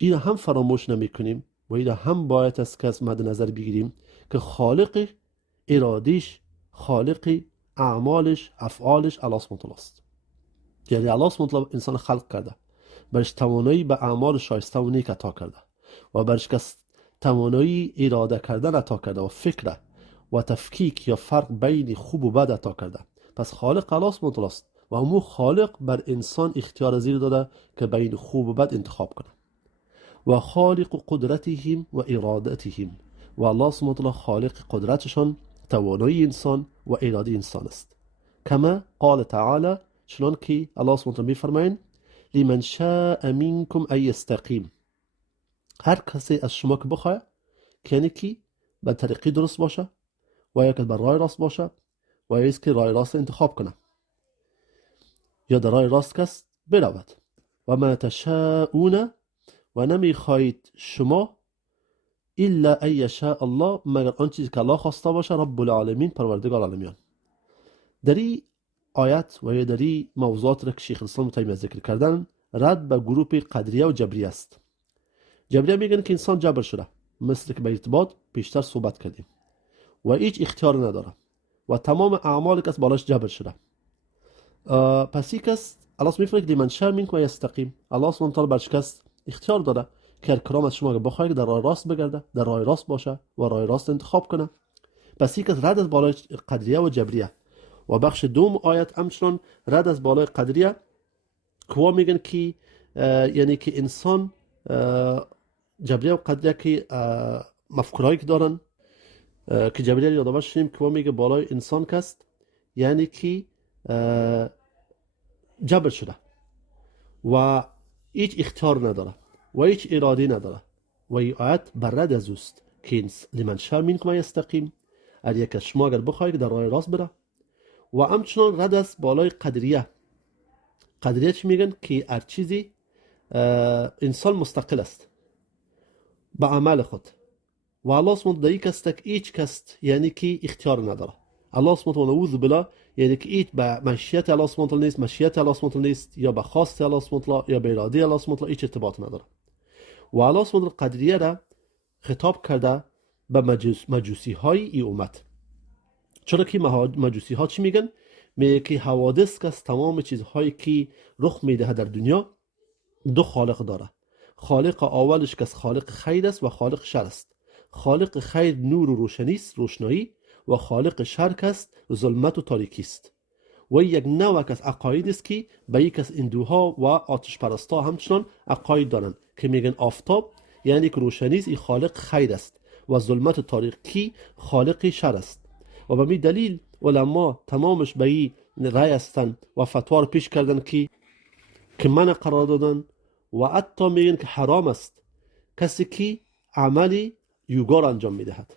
این هم فراموش نمی کنیم و این هم باید است که از مد نظر بگیریم که خالق ارادیش، خالق اعمالش، افعالش الله سبحانه است. یعنی الله سبحانه انسان خلق کرده، برش توانایی به اعمال شایسته و نیک عطا کرده و برش کس توانایی اراده کردن عطا کرده و فکر و تفکیک یا فرق بین خوب و بد عطا کرده. پس خالق الله سبحانه است و همون خالق بر انسان اختیار زیر داده که بین خوب و بد انتخاب کنه. و خالق قدرتهم و ارادتهم، و الله سبحانه خالق قدرتشان، توانایی انسان و اراده انسان است. کما قال تعالی، چنان که الله سبحانه میفرمایند لمن شاء منکم ان یستقیم، هر کسی از شما که بخواه که یعنی که به طریقی درست باشه و یا که بر راه راست باشه و یا که راه راست انتخاب کنه یا در راه راست کس برود. و ما تشاءون، و نمیخواهید شما الا ان یشاء الله، مگر آن چیزی که الله خواسته باشه، رب العالمین، پروردگار عالمیان. در این آیت و در این موضوعات را که شیخ الاسلام تیمیه ذکر کردن، رد به گروه قدریه و جبریه است. جبریه میگن که انسان جبر شده، مثل که به ارتباط بیشتر صحبت کردیم، و هیچ اختیار نداره و تمام اعمال کس بالاش جبر شده. پس یک کس الله میفرماید لمن شاء منکم یستقیم، الله سبحانه و تعالی برش کس اختیار داره که هر کرام از شما بخواهید در راه راست بگرده، در راه راست باشه و راه راست انتخاب کنه. پس یک از رد از بالای قدریه و جبریه. و بخش دوم آیت همچنان رد از بالای قدریه که میگن که یعنی که انسان، جبریه و قدریه که مفکورایی که دارن که جبریه یادآور شدیم که میگه بالای انسان کست، یعنی که جبر شده و هیچ اختیار نداره و هیچ اراده نداره. و این آیت بر رد از اوست که لمن شاء منکم یستقیم، هر یک از شما اگر بخواهید در راه راست بره. و همچنان رد از بالای قدریه قدریه چی میگن؟ که هر چیزی انسان مستقل است به عمل خود و الله سبحانه در یک است که هیچ کس یعنی که اختیار نداره. الله سبحانه نعوذ بالله یعنی که هیچ به مشیت الله سبحانه نیست، مشیت الله سبحانه نیست، یا به خواست الله سبحانه یا به اراده الله سبحانه هیچ ارتباط نداره. و الله سبحانه قدریه را خطاب کرده به مجوسی های ای امت. چرا که مجوسی ها چی میگن؟ میگه که حوادث کس تمام چیزهایی که رخ میده در دنیا دو خالق داره. خالق اولش کس خالق خیر است و خالق شر است. خالق خیر نور و روشنی است، روشنایی، و خالق شر است ظلمت و تاریکی است. و یک نوع کس عقاید است که به یک از هندوها و آتش پرستا همچنان عقاید دارند که میگن آفتاب یعنی که روشنی است، این خالق خیر است و ظلمت و تاریکی خالق شر است. و به می دلیل علما تمامش به این رای هستند و فتوا پیش کردن که من قرار دادن و حتی میگن که حرام است کسی که عملی یوگا را انجام میدهد.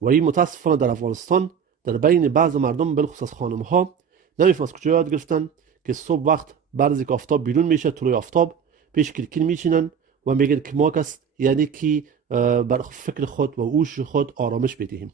و این متاسفانه در افغانستان در بین بعض مردم بالخصوص خانم ها نمیفهم از کجا یاد گرفتن که صبح وقت بعضی که آفتاب بیرون میشه، طلوع آفتاب پیش کلکین میشینن و میگن که ما کس یعنی که بر فکر خود و هوش خود آرامش بدهیم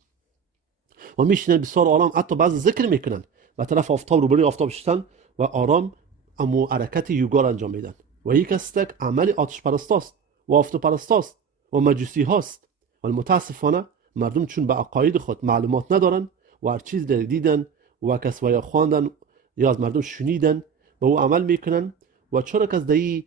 و میشینن بسیار آرام، حتی بعضی ذکر میکنن و طرف آفتاب روبروی آفتاب شدن و آرام اما حرکت یوگا را انجام میدن. و یک است که عمل آتش پرستاست و آفتاب پرستاست و مجوسی هاست. و متاسفانه مردم چون به عقاید خود معلومات ندارن و هر چیز در دیدن و کس یا خواندن یا از مردم شنیدن به او عمل میکنن و چرا کس دایی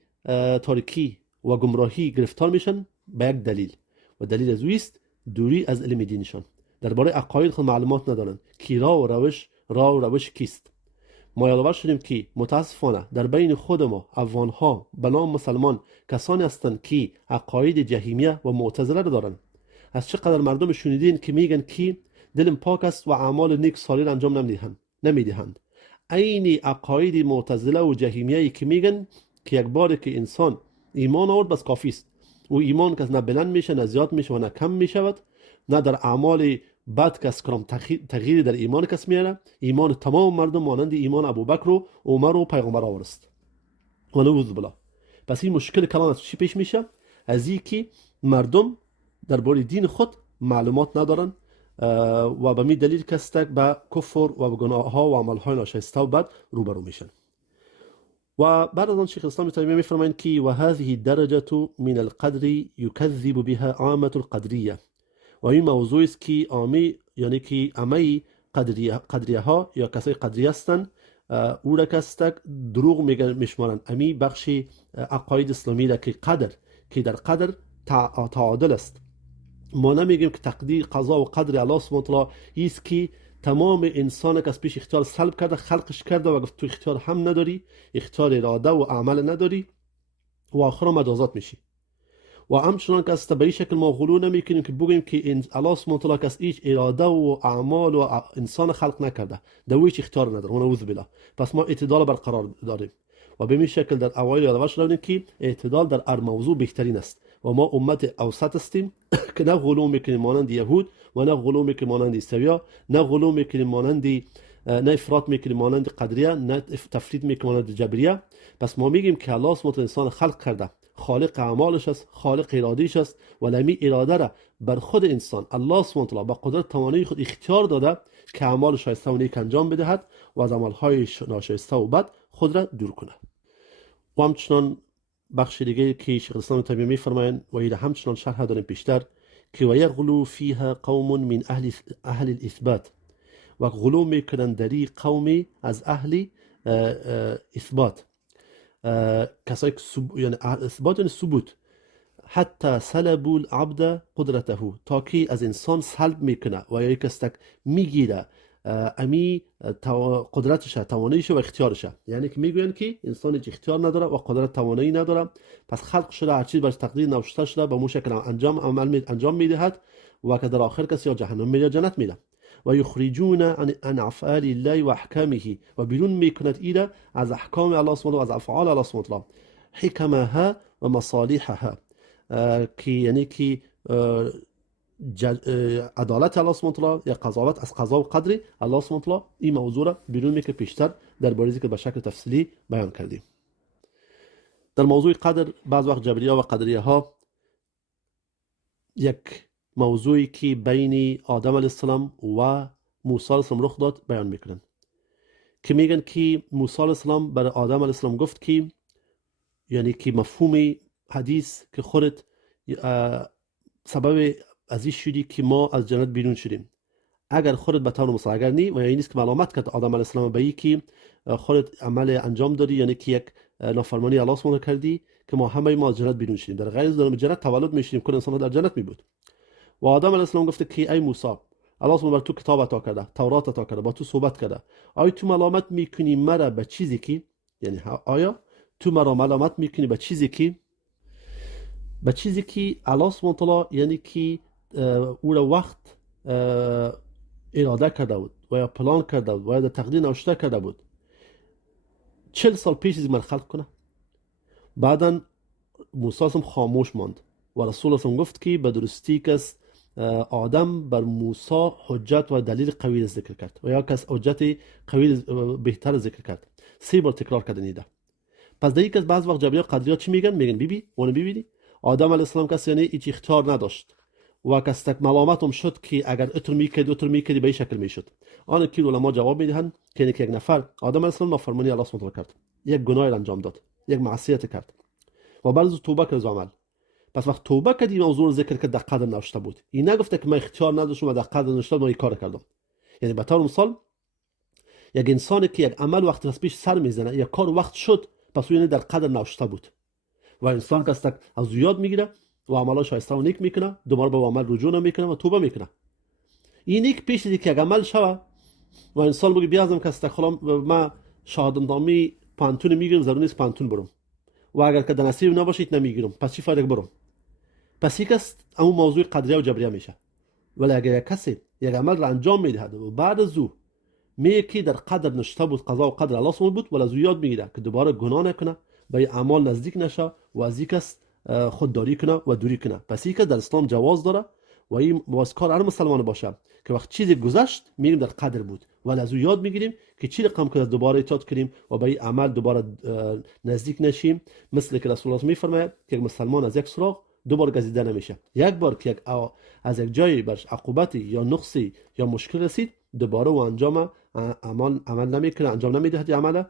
تاریکی و گمراهی گرفتار میشن به یک دلیل و دلیل از اویست دوری از علم دینشان. درباره عقاید خود معلومات ندارن که راه و روش کیست. ما یادآور شدیم که متاسفانه در بین خود ما افغان ها به نام مسلمان کسانی هستند که عقاید جهمیه و معتزله را دارن. از چقدر مردم شنیدین که میگن که دلم پاک است و اعمال نیک صالح را انجام نمیدهند. عین عقاید معتزله و جهمیه که میگن که یک بار که انسان ایمان آورد بس کافی است و ایمان کس نه بلند میشه نه زیاد میشه و نه کم میشود، نه در اعمال بد کس کدام تغییری در ایمان کس میاره. ایمان تمام مردم مانند ایمان ابوبکر و عمر و پیغمبر است و نعوذ بالله. پس این مشکل کلان از چی پیش میشه؟ از اینکه مردم درباره دین خود معلومات ندارن و به می دلیل کستک به کفر و به گناه ها و عمل های ناشایسته و بد روبرو میشن. و بعد از آن شیخ الاسلام تیمیه میفرمایند که و هذه درجه من القدر یکذب بها عامه القدریه. و این موضوع است که عامی یعنی که عامه قدریه ها یا کسای قدریه هستند او را کستک دروغ میشمارند. امی بخش عقاید اسلامی را که در قدر تعادل است. ما نمیگیم که تقدیر قضا و قدر الله سبحانه و تعالی است که تمام انسان که از پیش اختیار سلب کرده خلقش کرده و گفت تو اختیار هم نداری، اختیار اراده و عمل نداری و آخر مجازات میشی. و همچنان که از به این شکل ما غلو نمیکنیم که بگیم که الله سبحانه و تعالی که از هیچ اراده و اعمال و انسان خلق نکرده، در هیچ اختیار نداره و نعوذ بالله. پس ما اعتدال برقرار داریم و به این شکل در اوایل یادآور شدیم که اعتدال در هر موضوع بهترین است و ما امت اوسط هستیم که نه غلو میکنیم مانند یهود و نه غلو میکنیم مانند عیسویا، نه غلو میکنیم مانند نه افراط میکنیم مانند قدریه، نه تفرید میکنیم مانند جبریه. پس ما میگیم که الله سبحانه انسان خلق کرده، خالق اعمالش است، خالق ارادهش است و لمی اراده را بر خود انسان الله سبحانه با قدرت توانایی خود اختیار داده که اعمال شایسته و نیک انجام بدهد و از عملهای ناشایسته و بد خود را دور کنه. و همچنان بخش دیگه که شیخ الاسلام تیمیه میفرمایند و ایده همچنان شرح داریم پیشتر که و یغلو فیها قوم من اهل الاثبات و غلو میکنن دری قومی از اهل اثبات، کسایی که یعنی اثبات یعنی ثبوت، حتی سلبوا العبد قدرته، تا که از انسان سلب میکنه و یا یک استک میگیره امی قدرتش، تواناییش و اختیارش. یعنی که میگوین که انسان هیچ اختیار نداره و قدرت توانایی نداره، پس خلق شده هر چیز برش تقدیر نوشته شده به مو شکل انجام میدهد و که در آخر کسی یا جهنم میره یا جنت میره. و یخرجون عن افعال الله و احکامه، و بیرون میکند ایده از احکام الله سبحانه و از افعال الله سبحانه، حکمها و مصالحها، که یعنی که عدالت الله سبحانه یا قضاوت از قضا و قدر الله سبحانه این موضوع را بیرون میکنه. پیشتر در باره ذکر به شکل تفصیلی بیان کردیم. در موضوع قدر بعض وقت جبریه و قدریه ها یک موضوعی که بین آدم علیه السلام و موسی علیه السلام رخ داد بیان میکنن که میگن که موسی علیه السلام برای آدم علیه السلام گفت که یعنی که مفهوم حدیث که خودت سبب از این شدی که ما از جنت بیرون شدیم اگر خودت به طور مثلا اگر نی و یعنی نیست که ملامت کرد آدم علیه السلام به که خودت عمل انجام دادی یعنی که یک نافرمانی الله سبحانه کردی که ما همه ما از جنت بیرون شدیم در غیر از در جنت تولد میشیم کل انسان در جنت می بود و آدم علیه السلام گفته که ای موسی الله سبحانه بر تو کتاب عطا کرده تورات عطا کرده با تو صحبت کرده آیا تو ملامت میکنی مرا به چیزی که یعنی آیا تو مرا ملامت میکنی به چیزی که الله سبحانه تعالی یعنی که او را وقت اراده کرده بود و یا پلان کرده بود و یا در تقدیر نوشته کرده بود 40 سال پیش از من خلق کنه بعدا موسی هم خاموش ماند و رسول الله گفت که به درستی کس آدم بر موسی حجت و دلیل قوی ذکر کرد و یا کس حجت قوی بهتر ذکر کرد 3 بار تکرار کرده نیده پس در یک از بعض وقت جبریه قدریا چی میگن میگن اون ببینی آدم علیه السلام کس یعنی هیچ اختیار نداشت و کس تک ملامت هم شد که اگر اتر میکردی به این شکل میشد آن که علما جواب میدهند که یک نفر آدم علیه السلام نافرمانی الله سبحانه کرد یک گناه انجام داد یک معصیت کرد و بعد از توبه کرد عمل پس وقت توبه کرد این موضوع ذکر کرد در قدر نوشته بود این نگفته که من اختیار نداشتم و در قدر نوشته ما این کار کردم یعنی به طور مثال یک انسانی که یک عمل وقتی از پیش سر میزنه یک کار وقت شد پس یعنی در قدر نوشته بود و انسان که است از یاد میگیره و عمل شایسته و نیک میکنه دوباره به عمل رجوع نمیکنه و توبه میکنه این نیک پیش از که یک عمل شوه و انسان بگه بیازم که است خلاص ما شهادت نامه پانتون میگیرم ضرور نیست پانتون برم و اگر که در نصیب نباشید نمیگیرم پس چی فایده برم پس یک است اما موضوع قدریه و جبریه میشه ولی اگر یک کسی یک عمل را انجام میدهد و بعد از او میگه که در قدر نشته بود قضا و قدر الله سبحانه بود ولی از او یاد میگیره که دوباره گناه نکنه به این اعمال نزدیک نشه و از یک است خودداری کنه و دوری کنه پس یک در اسلام جواز داره و این واسکار هر مسلمان باشه که وقت چیزی گذشت میگیم در قدر بود ولی از او یاد میگیریم که چی رقم که دوباره اطاعت کنیم و به این عمل دوباره نزدیک نشیم مثل که رسول الله میفرماید که مسلمان از یک سراغ دوباره گزیده نمیشه یک بار که از یک جایی برش عقوبتی یا نقصی یا مشکل رسید دوباره و انجام عمل نمیکنه انجام نمیدهد عمله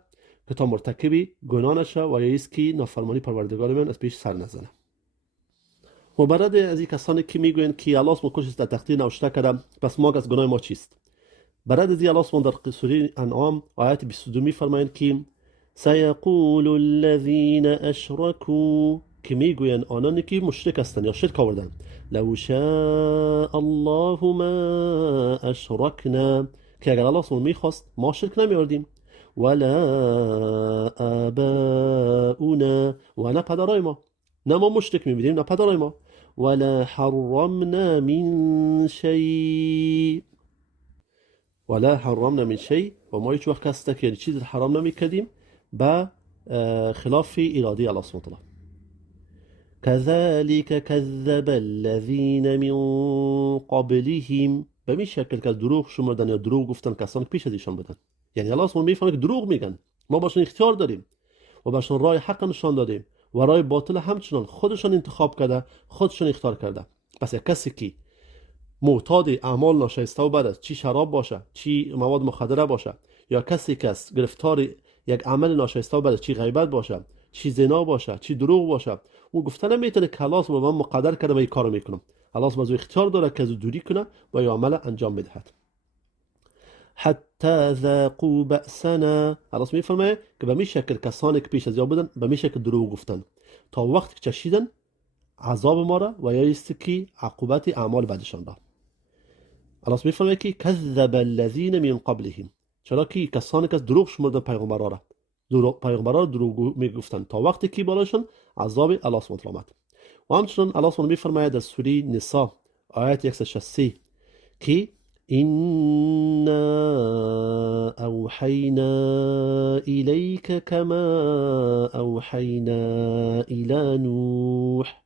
که تا مرتکبی گناه نشه و یا ایست که نافرمانی پروردگار من از پیش سر نزنه و برای از این کسانی که میگوین که الله سبحانه کلش در تقدیر نوشته کرده پس ما از گناه ما چیست برای از این الله سبحانه در سوره انعام آیت 22 میفرمایند که سیقول الذین اشرکوا که میگوین آنانی که مشرک هستند یا شرک آوردن لو شاء الله ما اشرکنا که اگر الله سبحانه میخواست ما شرک نمیاوردیم ولا آباؤنا و نه پدرای ما نه ما مشرک میبودیم نه پدرای ما ولا حرمنا من شيء و ما هیچ وقت هسته که چیز حرام نمیکردیم به خلاف اراده الله سبحانه وتعالی كذلك كذب الذين من قبلهم به می شکل که دروغ شمردن یا دروغ گفتن کسانی پیش از ایشان بودن یعنی الله سبحانه میفهمه که دروغ میگن ما باشون اختیار داریم و باشون راه حق نشان دادیم و راه باطل همچنان خودشان انتخاب کرده خودشان اختیار کرده پس یک کسی که معتاد اعمال ناشایسته و بد است چی شراب باشه چی مواد مخدره باشه یا کسی که گرفتار یک عمل ناشایسته و بد است چی غیبت باشه چی زنا باشه چی دروغ باشه او گفته نمیتونه که الله سبحانه من مقدر کرده و این کارو میکنم الله سبحانه اختیار داره که از دوری کنه و این عمل انجام بدهد حتی ذاقوا بأسنا الله میفرماید که به می شکل کسانی که پیش از یا بودن به می شکل دروغ گفتن تا وقتی که چشیدن عذاب ما را و یا است که عقوبت اعمال بعدشان را الله میفرماید که کذب الذین من قبلهم چرا که کسانی که دروغ شمردن پیغمبران را دروغ میگفتن تا وقتی که بالاشون عذاب الله سبحانه آمد و همچنین الله سبحانه میفرماید در سوره نساء آیت 163 که إنا أوحينا إليك كما أوحينا إلى نوح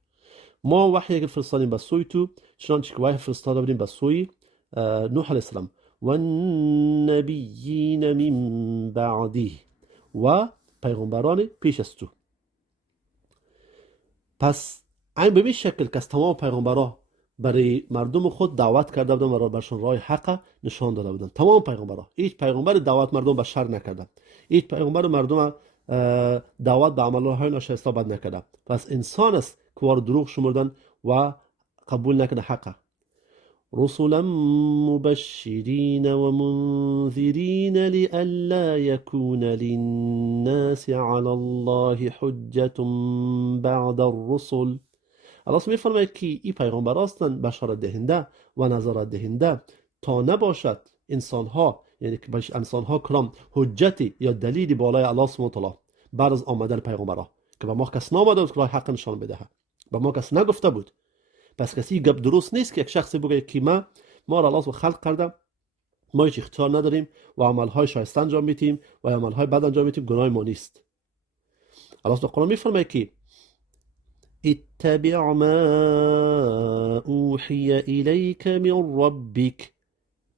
ما وحی فرستادیم به سوی تو چنانچه که وحی فرستاده بودیم به سوی نوح علیه السلام و النبیین من بعده و پیغمبران پیش از تو پس این به این شکل که از تمام پیغمبرها برای مردم خود دعوت کرده بودن و برشان راه حق نشان داده بودن. تمام پیغمبرها، هیچ پیغمبر دعوت مردم به شر نکردن، هیچ پیغمبر مردم دعوت به عملهای ناشایسته بد نکرده. پس انسان است که وارد دروغ شمردن و قبول نکنه حق. رسلا مبشرين ومنذرين لئلا يكون للناس على الله حجة بعد الرسل. الله میفرماید که این پیغمبر هستند بشارت دهنده و نظارت دهنده تا نباشد انسانها، یعنی که انسانها کرام حجتی یا دلیلی بالای الله سبحانه و تعالی بعد از آمدن پیغمبرها، که به ما کس نامده بود که راه حق نشان بده، به ما کس نگفته بود. پس کسی گپ درست نیست که یک شخص بگه که ما را الله خلق کرده، ما هیچ اختیار نداریم و عملهای شایسته انجام میدیم و عملهای بد انجام میدیم، گناه ما نیست. الله در قرآن میفرماید که اتبع ما اوحی الیک من ربک،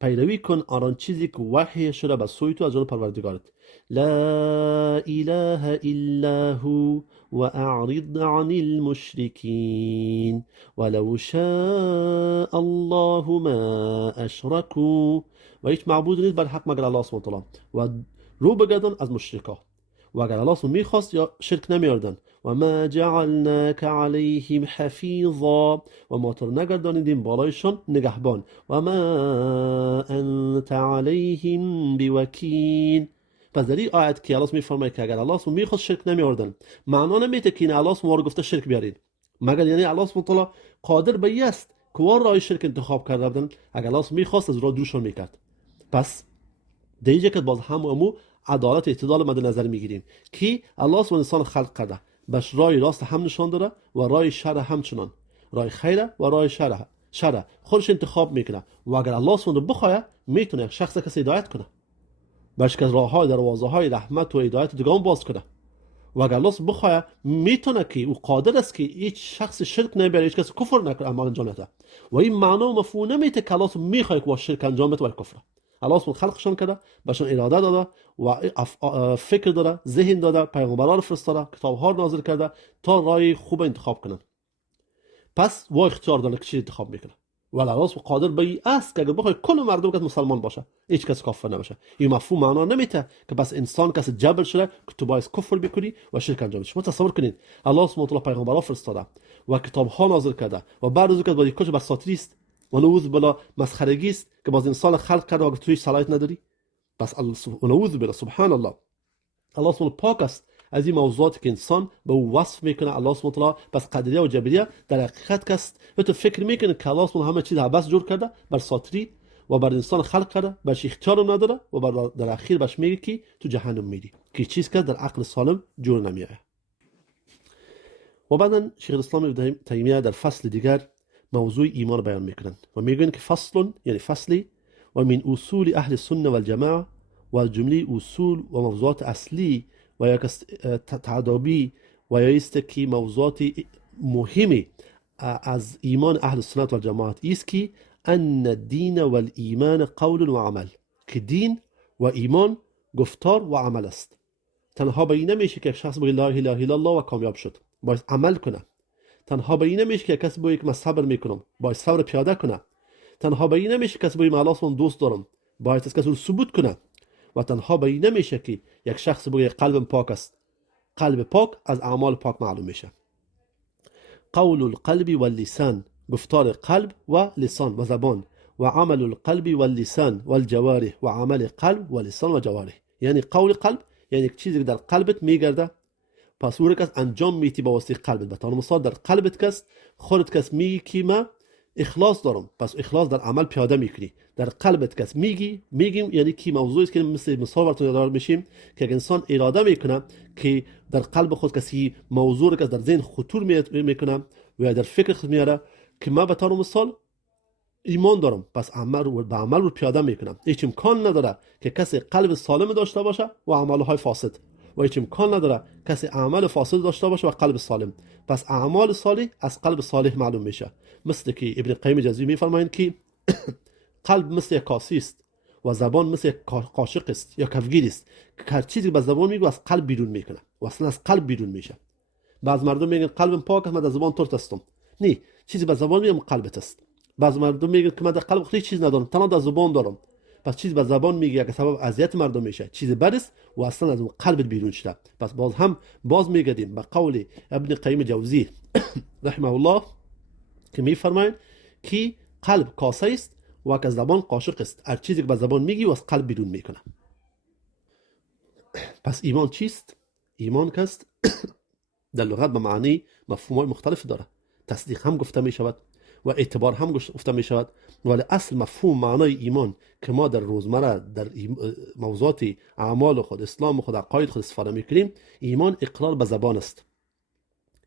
پیروی کن آن چیزی که وحی شده به سوی تو از جانب پروردگارت. لا اله الا هو و اعرض عن المشرکین ولو شاء الله ما اشرکوا، و هیچ معبود نیست بر حق مگر الله سبحانه و تعالی، و رو بگردن از مشرکا، و اگر الله میخواست یا شرک نمیاردن. و ما جعلناک علیهم حفیظا، و ما تو نگردانیدیم بالایشان نگهبان. و ما انت علیهم بوکیل. پس در این آیت که الله میفرماید که اگر الله میخواست شرک نمیاردن، معنا نمیده که این الله ما رو گفته شرک بیارید، مگر یعنی الله سبحانه و تعالی قادر به این است که راه شرک انتخاب کرده بودن، اگر الله میخواست از راه دورشون میکرد. پس دیگه که باز همو عدالت اعتدال مد نظر میگیریم که الله سبحانه انسان خلق کرده، بهش راه راست هم نشان داده و راه شر همچنان، راه خیر و راه شر خودش انتخاب میکنه، و اگر الله سبحانه بخواد میتونه یک شخص کسی هدایت کنه، بهش که راههای دروازه های رحمت و هدایت دیگه باز کنه، و اگر الله بخواد میتونه که او قادر است که هیچ شخص شرک نبره، هیچ کس کفر نکنه اعمال انجام نده. و این معنا و مفهوم نمیده که الله میخواد که شرک انجام بده و کفر. الله سبحانه خلقشان کرده، بهشون اراده داده و فکر داده، ذهن داده، پیغمبران رو فرستاده، کتاب‌ها نازل کرده تا راه خوب انتخاب کنن. پس و اختیار داره که چی انتخاب میکنه. ولی الله قادر به این است که اگر بخواد کل مردم که مسلمان باشه، هیچ کس کافر نباشه. این مفهوم معنا نمیده که بس انسان کس جبر شده که تو باید کفر بکنی و شرک انجام بدی. شما تصور کنید الله سبحانه و تعالی پیغمبران فرستاده و کتاب‌ها نازل کرده و بعد از اینکه باید کجا بر ساتری است و نعوذ بالله مسخرگی است که باز انسان خلق کرده و توی صلاحیت نداری. پس نعوذ بالله سبحان الله، الله سبحانه پاک است از این موضوعاتی که انسان به او وصف میکنه. الله سبحانه تعالی پس قدریه و جبریه در حقیقت است و تو فکر میکنه که الله سبحانه همه چیز عبث جور کرده بر ساتری و بر انسان خلق کرده، بهش اختیار نداره و در اخیر بهش میگه که تو جهنم میری، که چیز که در عقل سالم جور نمیاد. و بعدا شیخ الاسلام ابن تیمیه در فصل دیگر موضوع ایمان بیان میکنن و میگن که فصل یعنی فصلی و من اصول اهل السنه والجماعه و جمله اصول و موضوعات اصلی و یک تعدابی و یایست که موضوعات مهمی از ایمان اهل السنه و الجماعت است که ان الدین و الایمان قول و عمل، که دین و ایمان گفتار و عمل است. تنها به این نمیشه که یک شخص بگه لا اله الا الله و کامیاب شد، باید عمل کنه. تنها به این نمیشه که کسی بگه که من صبر میکنم، باید صبر پیاده کنه. تنها به این نمیشه که کسی بگه من الله سبحانه دوست دارم، باید کسی رو ثبوت کنه. و تنها به این نمیشه که یک شخص بگه قلبم پاک است. قلب پاک از اعمال پاک معلوم میشه. قول القلب واللسان، گفتار قلب و لسان و زبان، و عمل القلب واللسان والجوارح، و عمل قلب و لسان و جوارح. یعنی قول قلب یعنی چیزی که در قلبت میگرده، پس اون کس انجام میتی با واسطه قلبت. به طور مثال در قلبت کس خودت کس میگی که من اخلاص دارم، پس اخلاص در عمل پیاده میکنی. در قلبت کس میگیم یعنی که موضوعی است که مثال براتون یادآور میشیم که اگه انسان اراده میکنه که در قلب خود کسی موضوع که در ذهن خطور میکنه و در فکر خود میاره که من به طور مثال ایمان دارم، پس به عمل رو پیاده میکنم. هیچ امکان نداره که کسی قلب سالم داشته باشه و اعمالهای فاسد، و هیچ امکان نداره کسی اعمال فاسد داشته باشه و قلب سالم. پس اعمال صالح از قلب صالح معلوم میشه. مثل که ابن قیم جوزی میفرمایند که قلب مثل یک کاسه است و زبان مثل یک قاشق است یا کفگیر است که هر چیزی به زبان میگه از قلب بیرون میکنه و اصلا از قلب بیرون میشه. بعض مردم میگن قلبم پاک است، من در زبان ترت هستم. نه، چیزی به زبان میگم قلبت است. بعض مردم میگن که من در قلب خودی چیز ندارم، تنها در زبان دارم. پس چیز به زبان میگه اگه سبب اذیت مردم میشه، چیز بد است و اصلا از اون قلبت بیرون شده. پس باز میگردیم به قول ابن قیم جوزی رحمه الله که میفرمایند که قلب کاسه است و که زبان قاشق است. هر چیزی که به زبان میگی و از قلب بیرون میکنه. پس ایمان چیست؟ ایمان کست در لغت به معنی مفهوم مختلف داره. تصدیق هم گفته می شود و اعتبار هم گفته می شود، ولی اصل مفهوم معنای ایمان که ما در روزمره در موضوعات اعمال خود، اسلام خود، عقاید خود استفاده می کنیم، ایمان اقرار به زبان است.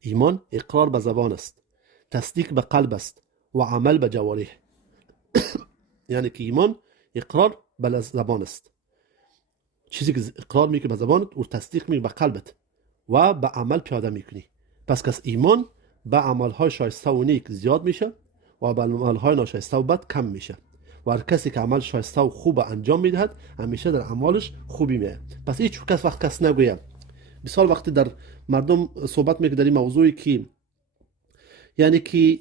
ایمان اقرار به زبان است، تصدیق به قلب است و عمل به جوارح. یعنی که ایمان اقرار به زبان است، چیزی که اقرار میکنی به زبانت و تصدیق میکنی به قلبت و به عمل پیاده میکنی. پس کس ایمان به عملهای شایسته و نیک زیاد میشه و به عملهای ناشایسته و بد کم میشه. و هر کسی که عمل شایسته و خوب انجام میدهد همیشه در اعمالش خوبی میه. پس هیچ کس نگوید. بسیار وقتی در مردم صحبت میکنه در این موضوعی که یعنی که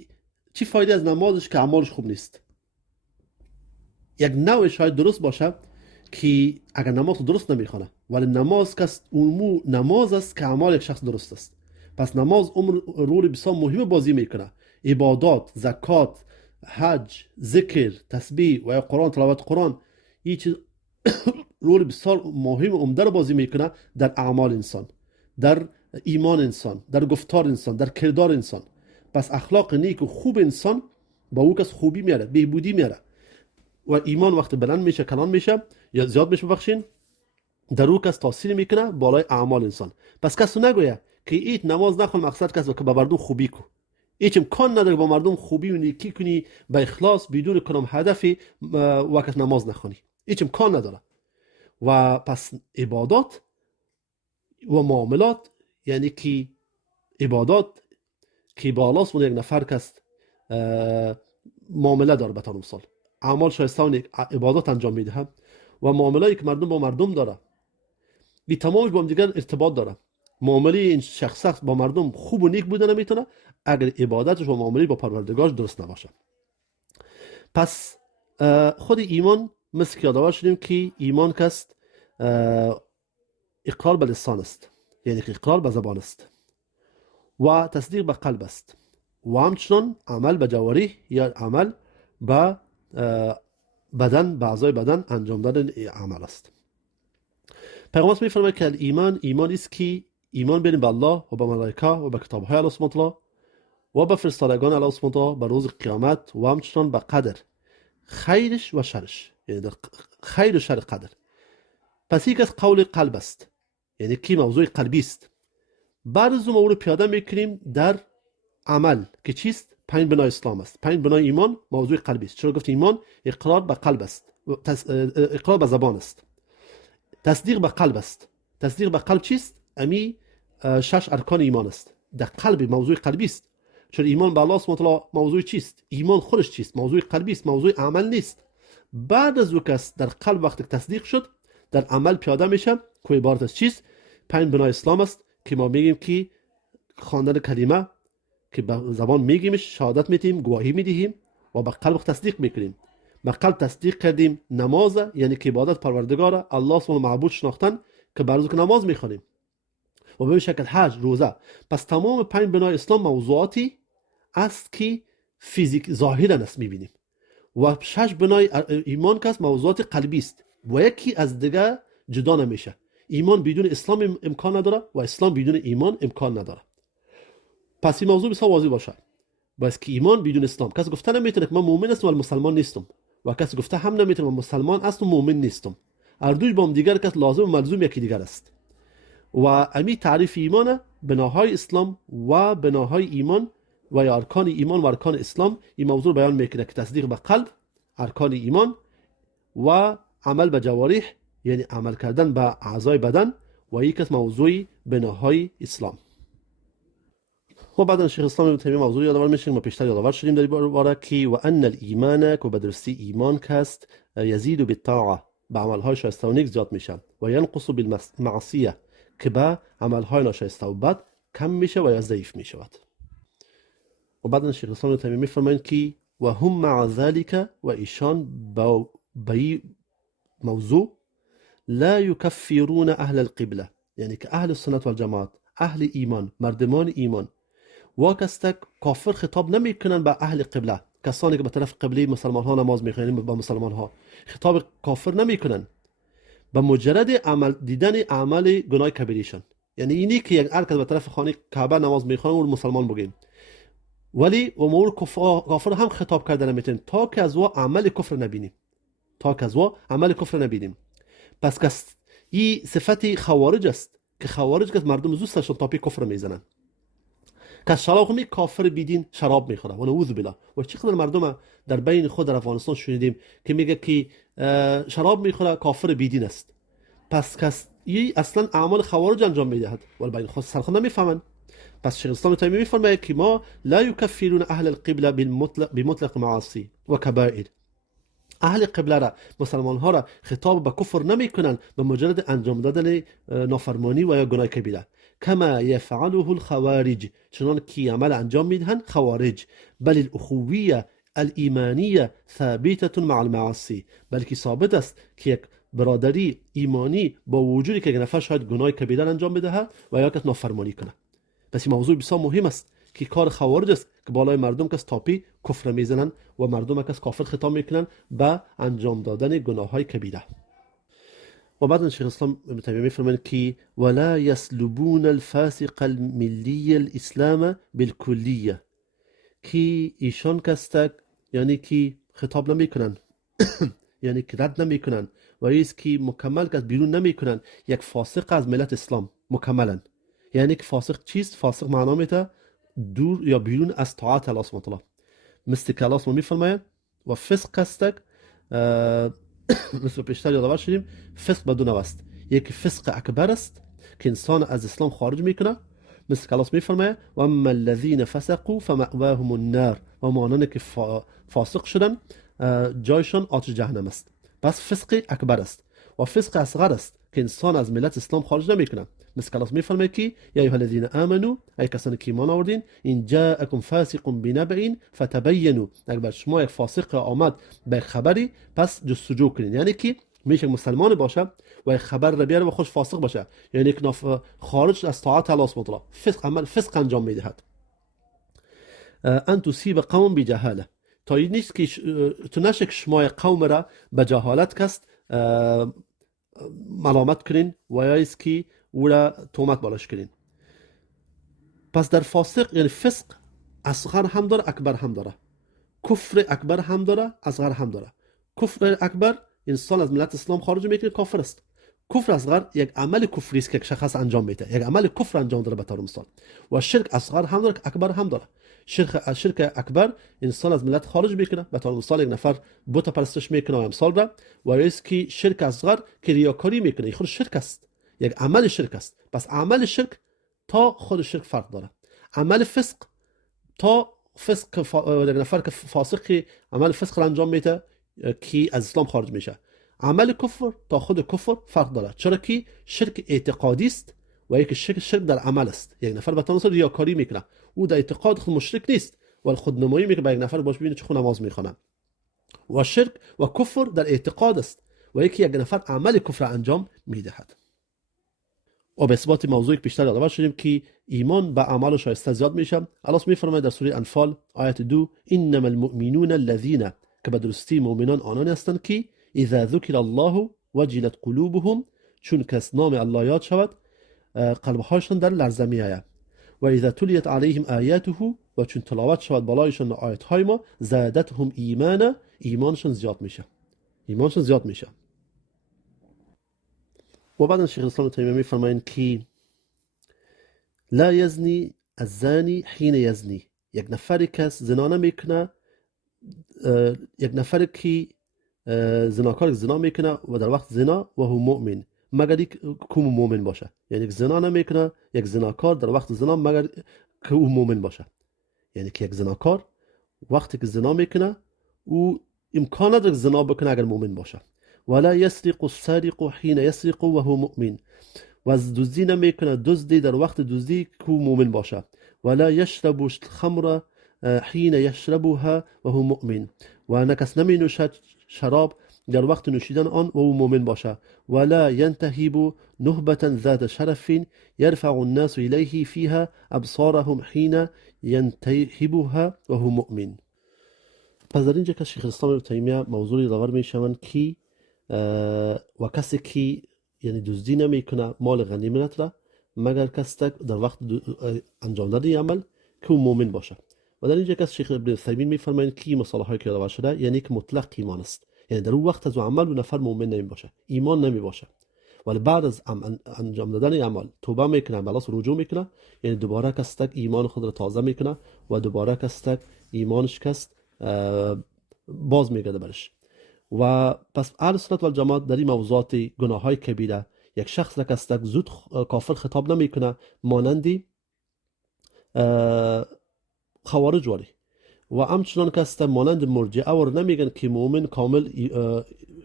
چی فایده از نمازش که اعمالش خوب نیست. یک نوع شاید درست باشه که اگر نماز درست نمیخونه، ولی نماز است که اعمال یک شخص درست است. پس نماز رول بسیار مهم بازی میکنه. عبادات، زکات، حج، ذکر، تسبیح و قرآن، تلاوت قرآن، این چیز رول بسیار مهم و عمده بازی میکنه در اعمال انسان، در ایمان انسان، در گفتار انسان، در کردار انسان. پس اخلاق نیک و خوب انسان با او کس خوبی میاره، بهبودی میاره. و ایمان وقتی بلند میشه، کلان میشه یا زیاد میشه بخشین، در او کس تاثیر میکنه بالای اعمال انسان. پس کس نگویه که ایت نماز نخون مقصد کس که با مردم خوبی کو. هیچ امکان نداره با مردم خوبی و نیکی کنی با اخلاص بدون کنم هدفی وقت نماز نخونی. هیچ امکان نداره. و پس عبادات و معاملات، یعنی که عبادات که با الله سبحانه یک نفر کس معامله داره، بطور مثال اعمال شایسته و نیک عبادات انجام میده و معامله‌ای که مردم با مردم داره، این تمامش با هم دیگر ارتباط داره. معامله این شخص با مردم خوب و نیک بوده نمیتونه اگر عبادتش و معامله با پروردگارش درست نباشه. پس خود ایمان مثل که یادآور شدیم که ایمان کست اقرار به لسان است، یعنی که اقرار به زبان است و تصدیق به قلب است و همچنان عمل به جوارح یا عمل به بدن، به اعضای بدن انجام دادن عمل است. پیغمبر میفرماید که ایمان است که ایمان بیاریم به الله و به ملائکه و به کتاب‌های الله سبحانه و تعالی و به فرستادگان الله سبحانه و تعالی به روز قیامت و همچنان به قدر خیرش و شرش، یعنی در خیر و شر قدر. پس یک از قول قلب است، یعنی که موضوع قلبی است. بعد از اون رو پیاده میکنیم در عمل که چیست؟ 5 بنای اسلام است. 5 بنای ایمان موضوع قلبی است. چرا گفت ایمان اقرار به قلب است، اقرار به زبان است، تصدیق به قلب است. تصدیق به قلب چیست؟ امی 6 ارکان ایمان است. در قلب موضوع قلبی است. چرا ایمان به الله سبحانه و تعالی موضوع چیست؟ ایمان خودش چیست؟ موضوع قلبی است، موضوع عمل نیست. بعد از اون کس در قلب وقتی تصدیق شد در عمل پیاده میشه که عبارت از چیست؟ 5 بنای اسلام است که ما میگیم که خواندن کلمه که به زبان میگیمش، شهادت میدیم، گواهی میدهیم و به قلب تصدیق میکنیم. به قلب تصدیق کردیم نماز، یعنی که عبادت پروردگار الله سبحانه معبود شناختن که برای که نماز میخوانیم و به شکل حج، روزه. پس تمام 5 بنای اسلام موضوعاتی است که فیزیک ظاهرا است میبینیم و 6 بنای ایمان که موضوعات قلبی است و یکی از دیگه جدا نمیشه. ایمان بدون اسلام امکان نداره و اسلام بدون ایمان امکان نداره. پس این موضوع بسیار واضح باشه. بس که ایمان بدون اسلام، کسی گفته نمیتونه که من مؤمن هستم ولی مسلمان نیستم و کسی گفته هم نمیتونه من مسلمان هستم و مؤمن نیستم. هر دوی با هم دیگر کس لازم و ملزوم یکی دیگر است. و امی تعریف ایمان بناهای اسلام و بناهای ایمان و یا ارکان ایمان و ارکان اسلام این موضوع بیان میکنه که تصدیق به قلب، ارکان ایمان و عمل به جوارح، یعنی عمل کردن به اعضای بدن و یک از موضوع بناهای اسلام. و بعدا شیخ اسلام ابن تیمیه موضوع یادآور میشه، ما پیشتر یادآور شدیم در این باره که و ان الایمان که بدرستی ایمان کست یزید بالطاعه، به عملهای شایسته و نیک زیاد میشه، و ینقص بالمعصیه که به عملهای ناشایسته و بد کم میشه و یا ضعیف میشود. و بعد شیخ الاسلام ابن تیمیه میفرمایند که و هم مع ذلك و ایشان با این موضوع لا يكفرون اهل القبله، یعنی که اهل سنت و الجماعت، اهل ایمان، مردمان ایمان واکستک کافر خطاب نمیکنن به اهل قبله، کسانی که به طرف قبله مسلمان ها نماز میخوانند با مسلمان ها خطاب کافر نمیکنن به مجرد عمل دیدن اعمال گناه کبیرشان. یعنی اینی که یک هر کس به طرف خانه کعبه نماز میخوانه اون مسلمان بگیم، ولی و مور کافر هم خطاب کردن نمیتونیم تا که از او عمل کفر نبینیم، تا که از او عمل کفر نبینیم. پس کس این صفت خوارج است که خوارج که مردم زوستشون تا پی کفر میزنن. که شراب می کافر بیدین شراب میخوره و نعوذ بالله. و چقدر مردم در بین خود در افغانستان شنیدیم که میگه که شراب میخوره کافر بیدین است. پس کس این اصلا اعمال خوارج انجام میدهد ولی بین خود سرخود نمیفهمن. پس شیخ الاسلام تیمیه میفرماید که ما لا یکفرون اهل القبله بمطلق معاصی و کبائر. اهل قبله را، مسلمان ها را خطاب به کفر نمی کنند به مجرد انجام دادن نافرمانی و یا گناه کبیره، کما یفعله الخوارج، چنان که عمل انجام میدهند خوارج. بل الاخویه الایمانیه ثابته مع المعاصی، بلکه ثابت است که یک برادری ایمانی با وجودی که یک نفر شاید گناه کبیره انجام بده و یا کس نافرمانی کنه. پس این موضوع بسیار مهم است که کار خوارج است که بالای مردم کس تاپی کفر میزنن و مردم کس کافر خطاب میکنن به انجام دادن گناه های کبیره. و بعد شیخ الاسلام ابن تیمیه میفرمایند که ولا یسلبون الفاسق الملی الاسلام بالکلیه، که ایشان کستک یعنی که خطاب نمیکنن یعنی که رد نمیکنن و ایست که مکمل کس بیرون نمیکنن یک فاسق از ملت اسلام مکملا. یعنی که فاسق چیست؟ فاسق معنا میته دور یا بیرون از طاعت الله سبحانه و تعالی. مثل که الله سبحانه میفرماید و فسق کستک مثل پیشتر یادآور شدیم فسق بدون است. یک فسق اکبر است که انسان از اسلام خارج میکنه، مثل که الله میفرماید و اما الذین فسقوا فمأواهم النار، و مانند که فاسق شدن جایشان آتش جهنم است. پس فسق اکبر است. و فسق اصغر است که انسان از ملت اسلام خارج نمیکنه، مثل که الله میفرماید که یا ایها الذین آمنوا، ای کسانی که ایمان آوردین، ان جاءکم فاسق بنبأ فتبینوا، اگر شما یک فاسق آمد به خبری پس جستجو کنین. یعنی که میشه مسلمان باشه و یک خبر را بیاره و خوش فاسق باشه، یعنی که خارج از طاعت الله سبحانه و تعالی فسق عمل فسق انجام میدهد. ان تصیب قوم بجهاله، تا این نیست که تو نشه که شما قوم را به جهالت کست ملامت کنین و یا است که او را تومت بالاش کنین. پس در فاسق یعنی فسق اصغر هم داره اکبر هم داره، کفر اکبر هم داره اصغر هم داره. کفر اکبر انسان از ملت اسلام خارج میکنه، کافر است. کفر اصغر یک عمل کفری است که یک شخص انجام میده، یک عمل کفر انجام داره به طور مثال. و شرک اصغر هم داره اکبر هم داره. شرک اکبر انسان از ملت خارج میکنه، به طور مثال یک نفر بت پرستش میکنه و امثال را. و است که شرک اصغر که ریاکاری میکنه خود شرک است، یک عمل شرک است. پس عمل شرک تا خود شرک فرق داره. عمل فسق تا فسق یک نفر که فاسق عمل فسق را انجام میده که از اسلام خارج میشه. عمل کفر تا خود کفر فرق داره، چرا که شرک اعتقادی است و یک شرک در عمل است. یک نفر به طور مثال ریاکاری میکنه، او در اعتقاد خود مشرک نیست ولی خود نمایی میکنه به یک نفر باش ببینه چه خود نماز میخونه. و شرک و کفر در اعتقاد است و یک نفر عمل کفر انجام میدهد. و به اثبات موضوعی که بیشتر یادآور شدیم که ایمان به اعمال شایسته زیاد میشه. الله میفرماید در سوره انفال آیت 2 انما المؤمنون الذين، که به درستی مؤمنان آنان هستند که اذا ذکر الله وجلت قلوبهم، چون کس نام الله یاد شود قلبهایشان در لرزه میآید. و اذا تلیت علیهم آیاته، و چون تلاوت شود بالایشان آیات های ما زادتهم ایمانا، ایمانشان زیاد میشه، ایمانشان زیاد میشه. و بعد شیخ الاسلام ابن تیمیه میفرمایند که لا یزنی الزانی حین یزنی، یک نفری کس زنا نمیکنه، یک نفر که زناکار زنا میکنه و در وقت زنا و هو مؤمن، مگر یک کوم مؤمن باشه. یعنی زنا نمیکنه یک زناکار در وقت زنا مگر که او مؤمن باشه. یعنی که یک زناکار وقتی که زنا میکنه او امکان نداره زنا بکنه اگر مؤمن باشه. ولا يسرق السارق حين يسرق وهو مؤمن، و از دزدی نمیکنه دزدی در وقت دزدی که مؤمن باشه. ولا یشرب الخمر حین یشربها و هو مؤمن، و نکس نمی نوشد شراب در وقت نوشیدن آن و او مؤمن باشه. ولا ینتهب نهبة ذات شرف يرفع الناس إليه فيها أبصارهم حين ينتهبها و هو مؤمن. پس در اینجا که شیخ الاسلام ابن تیمیه موضوعی داور می شوند که و کسی که یعنی دزدی نمی کنه مال غنیمت را مگر کسی در وقت انجام دادن عمل که او مؤمن باشه. و در اینجا که شیخ ابن تیمیه می فرمایند که مصالحه‌ای که داور شده یعنی که مطلق ایمان است، یعنی در اون وقت از عمل و نفر مؤمن نمی باشه، ایمان نمی باشه، ولی بعد از انجام دادن عمل توبه میکنه، بلاس رجوع میکنه، یعنی دوباره کسی ایمان خود را تازه میکنه و دوباره کسی ایمانش کست باز میگرده برش. و پس اهل سنت و الجماعت در این موضوعات گناه های کبیره یک شخص را کسی زود کافر خطاب نمیکنه، مانندی خوارج واری، و همچنان کسی مانند مرجعه ور نمیگن که مؤمن کامل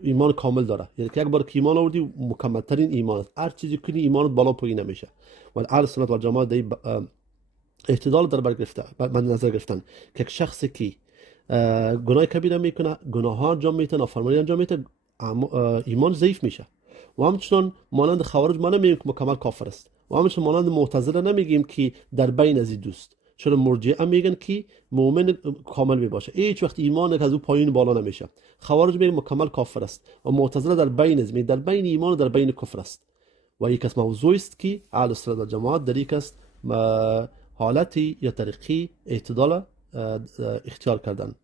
ایمان کامل داره، یعنی که یک بار که ایمان آوردی مکمل ترین ایمان است، هر چیزی کنی ایمانت بالا پایین نمیشه. و اهل سنت و الجماعت در اعتدال در بر گرفته من نظر گرفتن که یک شخصی که گناه کبیره میکنه، گناه ها انجام میده، نافرمانی انجام میده، ایمان ضعیف میشه. و همچنان مانند خوارج ما نمیگیم که مکمل کافر است، و همچنان مانند معتزله نمیگیم که در بین از این دوست. چرا مرجعه میگن که مؤمن کامل میباشه، هیچ وقت ایمان از او پایین بالا نمیشه. خوارج میگن مکمل کافر است و معتزله در بین از در بین ایمان و در بین کفر است. و یک از موضوعی است که اهل سنت و جماعت در یک است حالتی یا طریقی اعتدال اختیار کردن.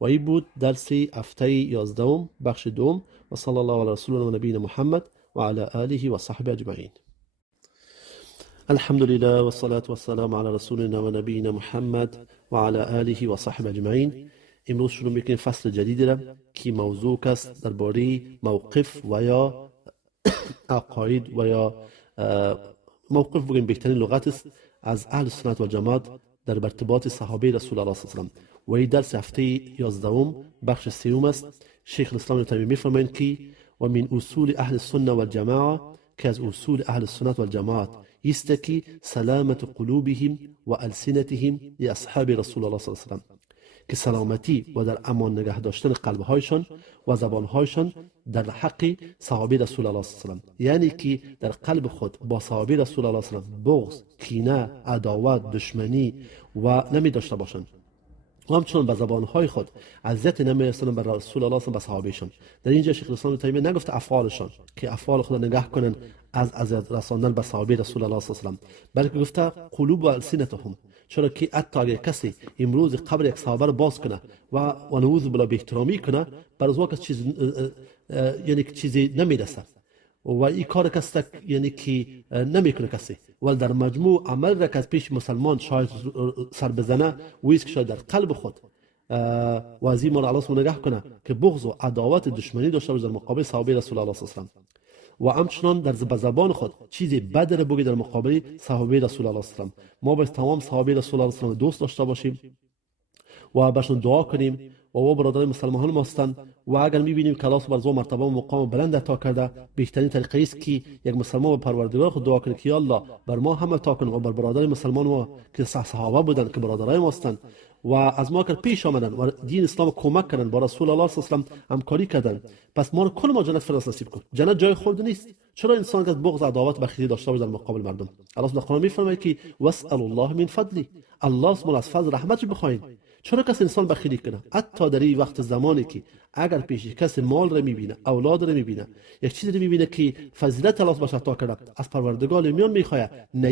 و این بود درس هفته 11 بخش دوم. و صلی الله علی رسول و نبینا محمد و علی آله و صحبه اجمعین. الحمد لله والصلاة والسلام على رسولنا و نبینا محمد و علی آله و صحبه اجمعین. امروز شروع میکنیم فصل جدیدی را که موضوع است درباره موقف و یا عقاید و یا موقف بگیم بهترین لغت است از اهل سنت و جماعت در ارتباط صحابه رسول الله صلی الله علیه و سلم. و این درس هفته 11 بخش 3 است. شیخ الاسلام ابن تیمیه میفرمایند که و من اصول اهل السنه و الجماعه، که از اصول اهل السنت و الجماعت است که سلامت قلوبهم و السنتهم لاصحاب رسول الله صلی الله علیه و سلم، که سلامتی و در امان نگه داشتن قلبهایشان و زبانهایشان در حق صحابه رسول الله صلی الله علیه و سلم، یعنی که در قلب خود با صحابه رسول الله صلی الله علیه و سلم بغض، کینه، عداوت، دشمنی و نمی داشته باشند، و همچنان به زبانهای خود اذیت نمی‌رسانند بر رسول الله و صحابهشان. در اینجا شیخ الاسلام ابن تیمیه نگفته افعالشان که افعال خود نگاه کنن از اذیت رساندن به صحابه رسول الله صلی الله علیه و سلم، بلکه گفته قلوب و السنتهم، چرا که حتی اگر کسی امروز قبر یک صحابه رو باز کنه و نعوذ بالله بی احترامی کنه، بر از وقت یعنی چیزی نمیرسه و این کار کسی یعنی که نمیکنه کسی، ولی در مجموع عمل را که از پیش مسلمان شاید سر بزنه و ایست که شاید در قلب خود و از این مال الله نگاه کنه که بغض و عداوت دشمنی داشته باشه در مقابل صحابه رسول الله صلی الله علیه و سلم، و همچنان در زبان خود چیزی بد را بگی در مقابل صحابه رسول الله صلی الله علیه و سلم. ما باید تمام صحابه رسول الله صلی الله علیه و سلم دوست داشته باشیم و برشون دعا کنیم و برادرای مسلمان ما هستند، و اگر می‌بینیم که الله سبحانه و مرتبه و مقام بلند عطا کرده، بهترین طریقه است که یک مسلمان به پروردگار خود دعا کنه که یا الله بر ما هم عطا کن و بر برادرای مسلمان ما که صحابه بودند که برادرای ما هستند و از ما که پیش آمدن و دین اسلام کمک کردن، با رسول الله صلی الله علیه و سلم همکاری کردن، پس ما کل ما جنت فرصت نصیب کن. جنت جای خود نیست. چرا انسان که بغض، عداوت، بخیلی داشته باشه در مقابل مردم؟ الله سبحانه قرآن میفرماید که واسال الله من فضلی، الله سبحانه از فضل رحمتش بخواین. چرا کسی انسان بخیلی کنه؟ حتی در این وقت زمانی که اگر پیش کسی مال را میبینه، اولاد را میبینه، یک چیزی را میبینه که فضیلت الله باشه عطا کرده، از پروردگار میان میخواه، نه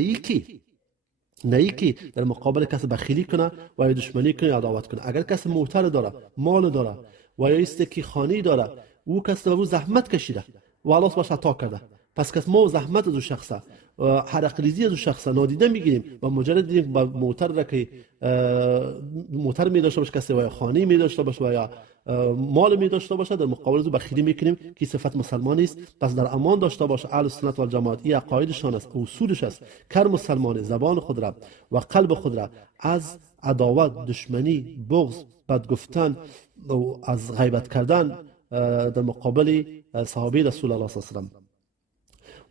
ای که در مقابل کسی بخیلی کنه و یا دشمنی کنه یا عداوت کنه. اگر کسی موتر داره، مال داره و یا است که خانی داره، او کسی به او زحمت کشیده و الله باشه عطا کرده، پس کس ما زحمت از اون شخصه، حرق ریزی از اون شخصه نادیده میگیریم و مجرد دیدیم با موتر را که موتر می داشته باشه کسی و یا خانی می داشته باشه و یا مال می داشته باشه، در مقابل از او بخیلی میکنیم که صفت مسلمانی است. پس در امان داشته باشه اهل سنت و الجماعت، این عقایدشان است، اصولش است که مسلمان زبان خود را و قلب خود را از عداوت، دشمنی، بغض، بد گفتن و از غیبت کردن در مقابل صحابه رسول الله صلی الله علیه و سلم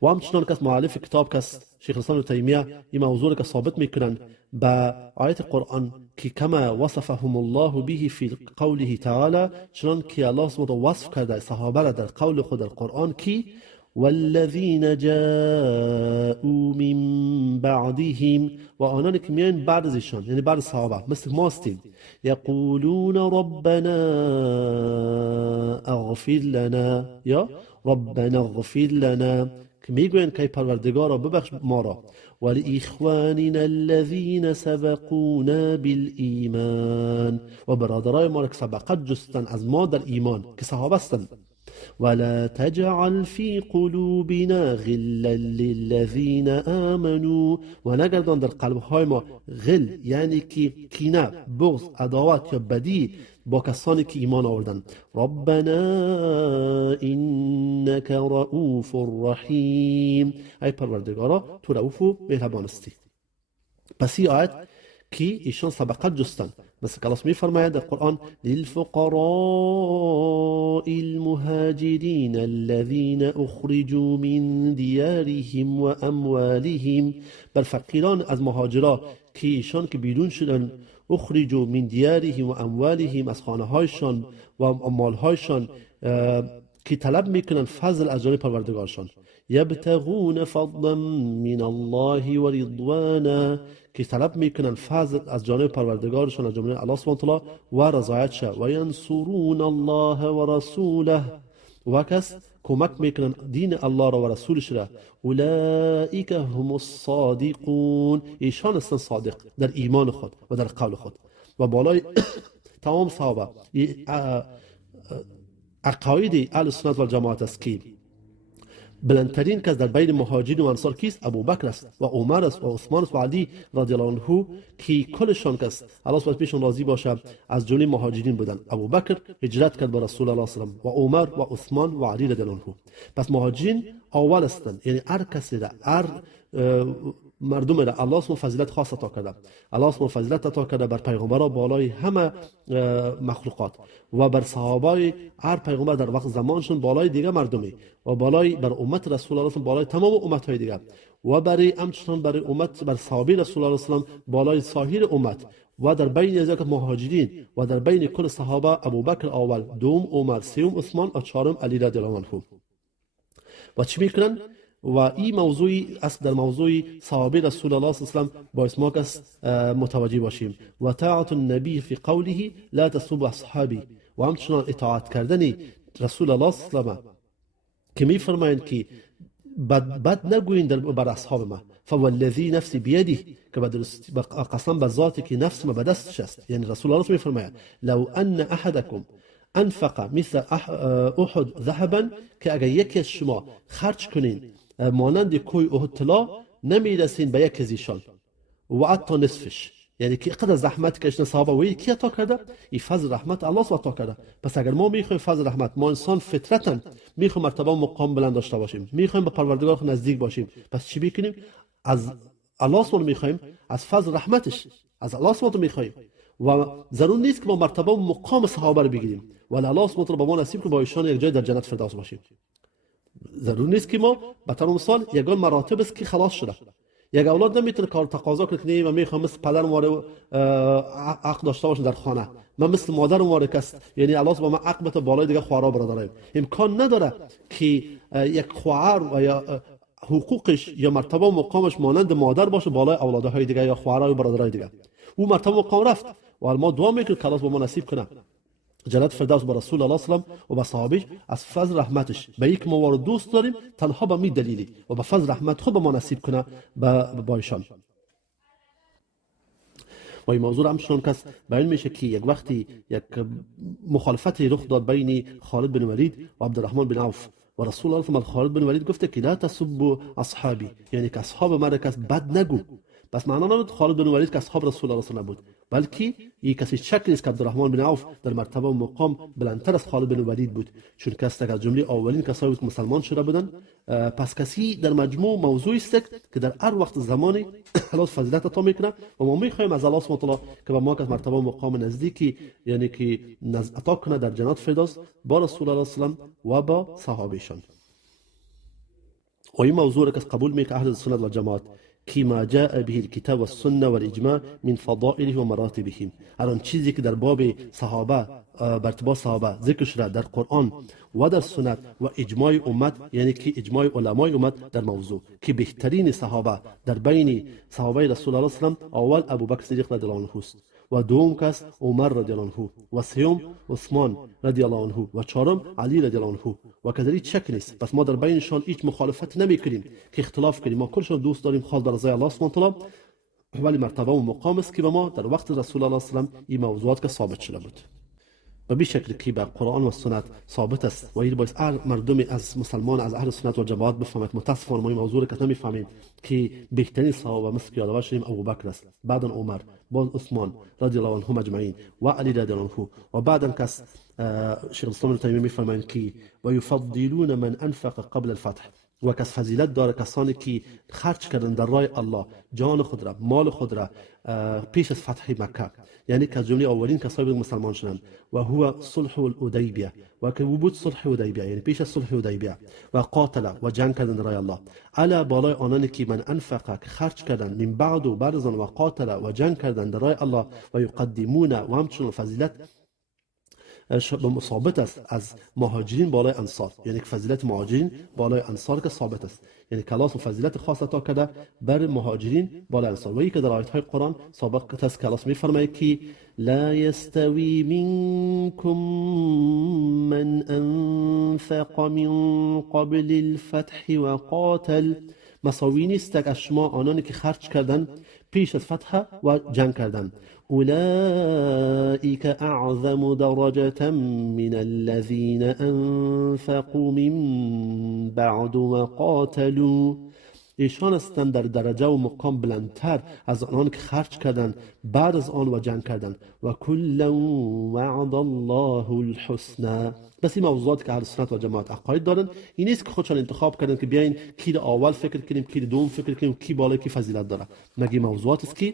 و همچنان که مؤلف کتاب که شیخ الاسلام ابن تیمیه این موضوع که ثابت میکنن با آیت قرآن که کما وصفهم الله به فی قوله تعالی، چنان که الله سبحانه وصف کرده صحابه را در قول خود در قرآن که والذین جاءوا من بعدهم، و آنانی که میان بعد از ایشان یعنی بعد صحابه مثل ما هستیم، یقولون ربنا اغفر لنا، یا ربنا اغفر لنا، که میگوین که پروردگارا ببخش ما را، ولاخواننا الذین سبقونا بالایمان، و برادرای ما را که سبقت جستن از ما در ایمان که صحابه هستند، ولا تجعل في قلوبنا غلا للذين آمنوا، و نگردان در قلبهای ما غل یعنی که کینه، بغض، عداوت یا بدی با کسانی که ایمان آوردن. ربنا انك رؤوف رحیم، ای پروردگارا تو رؤوف و مهربان هستی. پس این آیت که ایشان سبقت جستن، مثل که الله میفرماید در قرآن للفقراء المهاجرین الذين اخرجوا من دیارهم و اموالهم، بر فقیران از مهاجرا که ایشان که بیرون شدن، اخرجوا من دیارهم و اموالهم، از خانه هایشان و اموالهایشان، که طلب میکنن فضل از جانب پروردگارشان، یبتغون فضلا من الله و رضوانا، که طلب میکنن فضل از جانب پروردگارشان، از جانب الله سبحانه و تعالی و رضایتش، و ینصرون الله و رسوله، و کس کمک میکنن دین الله را و رسولش را، اولئک هم الصادقون، ایشان هستند صادق در ایمان خود و در قول خود. و بالای تمام صحابه عقاید اهل سنت و جماعت است که بلندترین کس در بین مهاجرین و انصار کیست؟ ابوبکر است و عمر است و عثمان است و علی رضی الله عنه، که کلشان کس الله سبحانه پیشون راضی باشه از جمله مهاجرین بودن. ابوبکر هجرت کرد با رسول الله صلی الله علیه و آله و عمر و عثمان و علی رضی الله عنه. پس مهاجرین اول هستند، یعنی هر کسی را، هر مردم را الله سبحانه فضیلت خاص عطا کرده. الله سبحانه فضیلت عطا کرده بر پیغمبران بالای همه مخلوقات، و بر صحابه هر پیغمبر در وقت زمانشون بالای دیگه مردمی، و بالای بر امت رسول الله بالای تمام امت های دیگه، و برای همچنان برای امت بر صحابه رسول الله صلی الله علیه و بالای سایر امت. و در بین ازاک مهاجرین و در بین کل صحابه ابوبکر اول، دوم عمر، سوم عثمان و چهارم علی رضی الله عنه. و چی میکنن؟ و این موضوعی است در موضوع صحابه رسول الله صلی الله علیه و آله باعث ما کس متوجه باشیم. و طاعت النبی فی قوله لا تسبوا اصحابی، و همچنان اطاعت کردن رسول الله صلی الله علیه و که میفرمایند که بد نگوین بر اصحاب ما، فوالذی نفسی بیده، که قسم به ذاتی که نفس ما به دستش است. یعنی رسول الله میفرماید لو ان احدکم انفق مثل احد ذهبا، که اگر یکی از شما خرج کنین مانند کوی احد طلا، نمیرسین به یک از ایشان و حتی نصفش. یعنی که قدر زحمت کشیدن صحابه و کی عطا کرده؟ این فضل رحمت الله سبحانه عطا کرده. پس اگر ما میخوایم فضل رحمت، ما انسان فطرتا میخوایم مرتبه و مقام بلند داشته باشیم، میخوایم به پروردگار خود نزدیک باشیم، پس چی بکنیم؟ از الله سبحانه میخوایم، از فضل رحمتش از الله سبحانه میخوایم. و ضرور نیست که ما مرتبه و مقام صحابه رو بگیریم، ولی الله سبحانه به ما نصیب کنه با ایشان یک جای در جنت فردوس باشیم. ضرور نیست که ما به طور مثال یگان مراتب است که خلاص شده. یک اولاد نمیتونه کار تقاضا کنه که من میخوام مثل پدرم واره عقد داشته باشه در خانه، من مثل مادرم واره کس، یعنی الله سبحانه من عقبت بالای دیگه خواهرا برادرم. امکان نداره که یک خواهر و یا حقوقش یا مرتبه و مقامش مانند مادر باشه بالای اولادهای دیگه یا خواهرای و برادرای دیگه. او مرتبه و مقام رفت و ما دعا میکنیم که الله به ما نصیب کنه جنت فردوس با رسول الله صلی الله علیه و با صحابه از فضل رحمتش. به یک ما وارد دوست داریم تنها به می دلیلی و به فضل رحمت خود به ما نصیب کنه با ایشان. و این موضوع همچنان کس بیان میشه که یک وقتی یک مخالفتی رخ داد بین خالد بن ولید و عبدالرحمن بن عوف، و رسول الله صلی خالد بن ولید گفته که لا تسبوا اصحابی، یعنی که اصحاب من کس بد نگو. بس معنا نبود خالد بن ولید که اصحاب رسول الله صلی الله علیه و آله بود، بلکه یک کسی شک نیست که عبدالرحمن بن عوف در مرتبه و مقام بلندتر از خالد بن ولید بود، چون کسی از جمله اولین کسایی که مسلمان شده بودند. پس کسی در مجموع موضوعی است که در هر وقت زمانی الله فضیلت عطا میکنه و ما میخوایم از الله سبحانه و تعالی که به ما که مرتبه و مقام نزدیکی یعنی که عطا کنه در جنات فردوس با رسول الله صلی الله علیه و آله و با صحابهشان. و این موضوع را که قبول میکنه اهل سنت و جماعت کی ما جاء به الكتاب والسنه والاجماع من فضائله و مراتبهم، هر آن چیزی که در باب صحابه برتباط صحابه ذکر شده در قرآن و در سنت و اجماع امت، یعنی که اجماع علمای امت در موضوع که بهترین صحابه در بین صحابه رسول الله صلی الله علیه و اول ابوبکر صدیق رضی الله عنه است و دوم کس عمر رضی الله عنه و سوم عثمان رضی الله عنه و چهارم علی رضی الله عنه و کذالک شک نیست. پس ما در بینشان هیچ مخالفت نمیکنیم که اختلاف کنیم، ما کلشان دوست داریم خالص در رضای الله سبحانه و تعالی، ولی مرتبه و مقام است که به ما در وقت رسول الله صلی الله علیه و این موضوعات که ثابت شده بود و به شکلی که بر قرآن و سنت ثابت است و این باعث مردم از مسلمان از اهل سنت و جماعت بفهمند. متاسفانه ما این موضوع که نمیفهمیم که بهترین صحابه مثل که یادآور شدیم ابوبکر است، بعدا عمر، باز عثمان رضی الله عنهم اجمعین و علی رضی الله عنه و بعدا کس شیخ الاسلام ابن تیمیه میفرمایند که و یفضلون من انفق قبل الفتح، و کس فضیلت داره کسانی که خرج کردن در راه الله جان خود را مال خود را پیش از فتح مکه، یعنی که از جمله اولین کسایی مسلمان شدند و هو صلح الحدیبیه و که بود صلح الحدیبیه یعنی پیش از صلح الحدیبیه و قاتل و جنگ کردن در راه الله علی بالای آنانی که من انفق که خرج کردن من بعد و بعد از آن و قاتل و جنگ کردن در راه الله و یقدمون و همچنین فضیلت ثابت است از مهاجرین بالای انصار، یعنی که فضیلت مهاجرین بالای انصار که ثابت است، یعنی که الله فضیلت خاص عطا کرده بر مهاجرین بالای انصار. و این که در آیات های قرآن ثابت است که الله میفرماید که لا یستوی منکم من انفق من قبل الفتح و قاتل، مساوی نیست از شما آنانی که خرج کردن پیش از فتح و جنگ کردن، اولئک اعظم درجة من الذین انفقوا من بعد و قاتلوا، ایشان هستند در درجه و مقام بلندتر از آنان که خرج کردند بعد از آن و جنگ کردند و کلا وعد الله الحسنى. بس این موضوعات که اهل سنت و جماعت عقاید دارن این نیست که خودشان انتخاب کردن که بیاین کی اول فکر کنیم کی دوم فکر کنیم کی بالای کی فضیلت داره، مگه موضوعات است که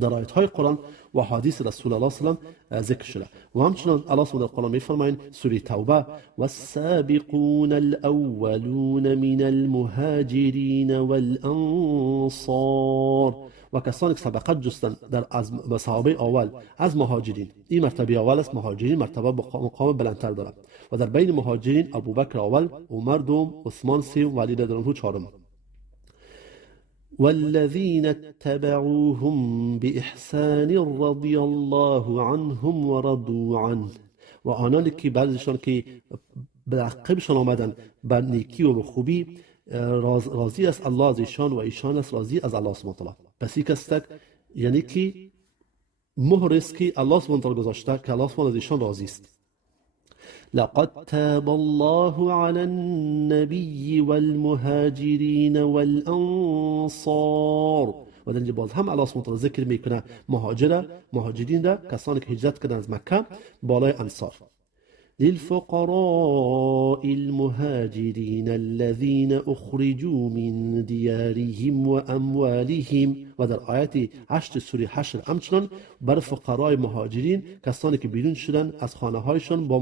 در آیات های قرآن و حدیث رسول الله صلی الله علیه و ذکر شده. و همچنان الله سبحانه در قرآن میفرمایند سوره توبه والسابقون الاولون من المهاجرین والانصار، و کسانی که سبقت جستند در از صحابه اول از مهاجرین، این مرتبه اول است، مهاجرین مرتبه مقام بلندتر دارند و در بین مهاجرین ابوبکر اول، عمر دوم، عثمان سوم و علی رضی الله عنه چهارم. والذین اتبعوهم بإحسان رضی الله عنهم و رضوا عنه، و آنانی که بعضیشان که به عقبشان آمدن به نیکی و به خوبی راضی است الله از ایشان و ایشان است راضی از الله سبحانه و تعالی. پس یک است یعنی که مهر است که الله سبحانه و تعالی گذاشته که الله سبحانه از ایشان راضی است. لقد تاب الله على النبي والمهاجرين والانصار، و در اینجا باز هم الله سبحانه و تعالی ذکر میکنه مهاجرین را، کسانی که هجرت کردند از مکه بالای انصار. للفقراء المهاجرين الذين اخرجوا من دیارهم و اموالهم، و در آیت 8 سوره حشر همچنان بر فقرای مهاجرین کسانی که بیرون شدن از خانه هایشان و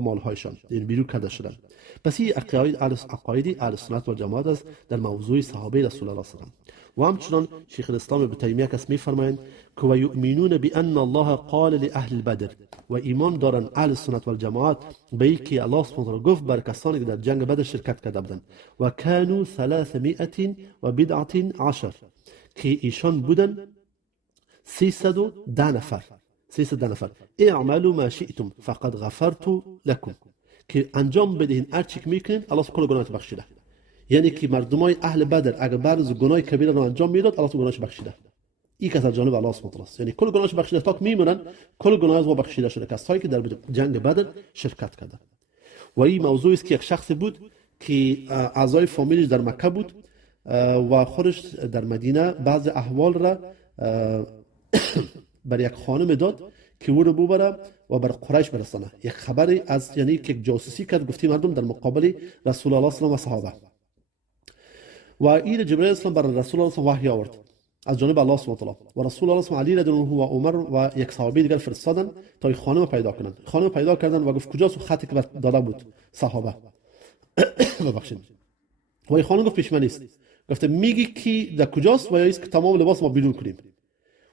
مال هایشان، یعنی بیرون کرده شدن. پس این عقاید اهل سنت و جماعت است در موضوع صحابه رسول الله صلی الله علیه و و همچنان شیخ الاسلام ابن تیمیه کس میفرمایند که و یؤمنون بان الله قال لاهل بدر، و ایمان دارن اهل سنت و جماعت به اینکه الله سبحانه و تعالی گفت بر کسانی که در جنگ بدر شرکت کرده بودند و کانوا 310 که ایشان بودن 310 نفر. اعملوا ما شئتم فقد غفرت لكم، که انجام بدهین هر چی که میکنین الله سبحانه و تعالی بخشیده. یعنی که مردمای اهل بدر اگر بعض گناه کبیره رو انجام میداد الله سبحانه بخشیده. این از جانب الله سبحانه و تعالی است، یعنی کل گناهش بخشیده تا که میمونن کل گناه از ما بخشیده شده کسایی که در جنگ بدر شرکت کردند. و این موضوعی است که یک شخص بود که اعضای فامیلش در مکه بود و خودش در مدینه بعض احوال را بر یک خانم داد که او رو ببره و بر قریش برسانه. یک خبری از یعنی که جاسوسی کرد گفتی مردم در مقابل رسول الله صلی الله علیه و صحابه، و این جبرئیل اسلام بر رسول الله وحی آورد از جانب الله سبحانه و تعالی و رسول الله علی رضی الله عنه و عمر و یک صحابی دیگر فرستادن تا این خانم پیدا کنند. خانم پیدا کردن و گفت کجاست خطی که داده بود صحابه ببخشید. و این خانم گفت پیش من نیست. گفته میگی کی در کجاست و یا است که تمام لباس ما بیرون کنیم.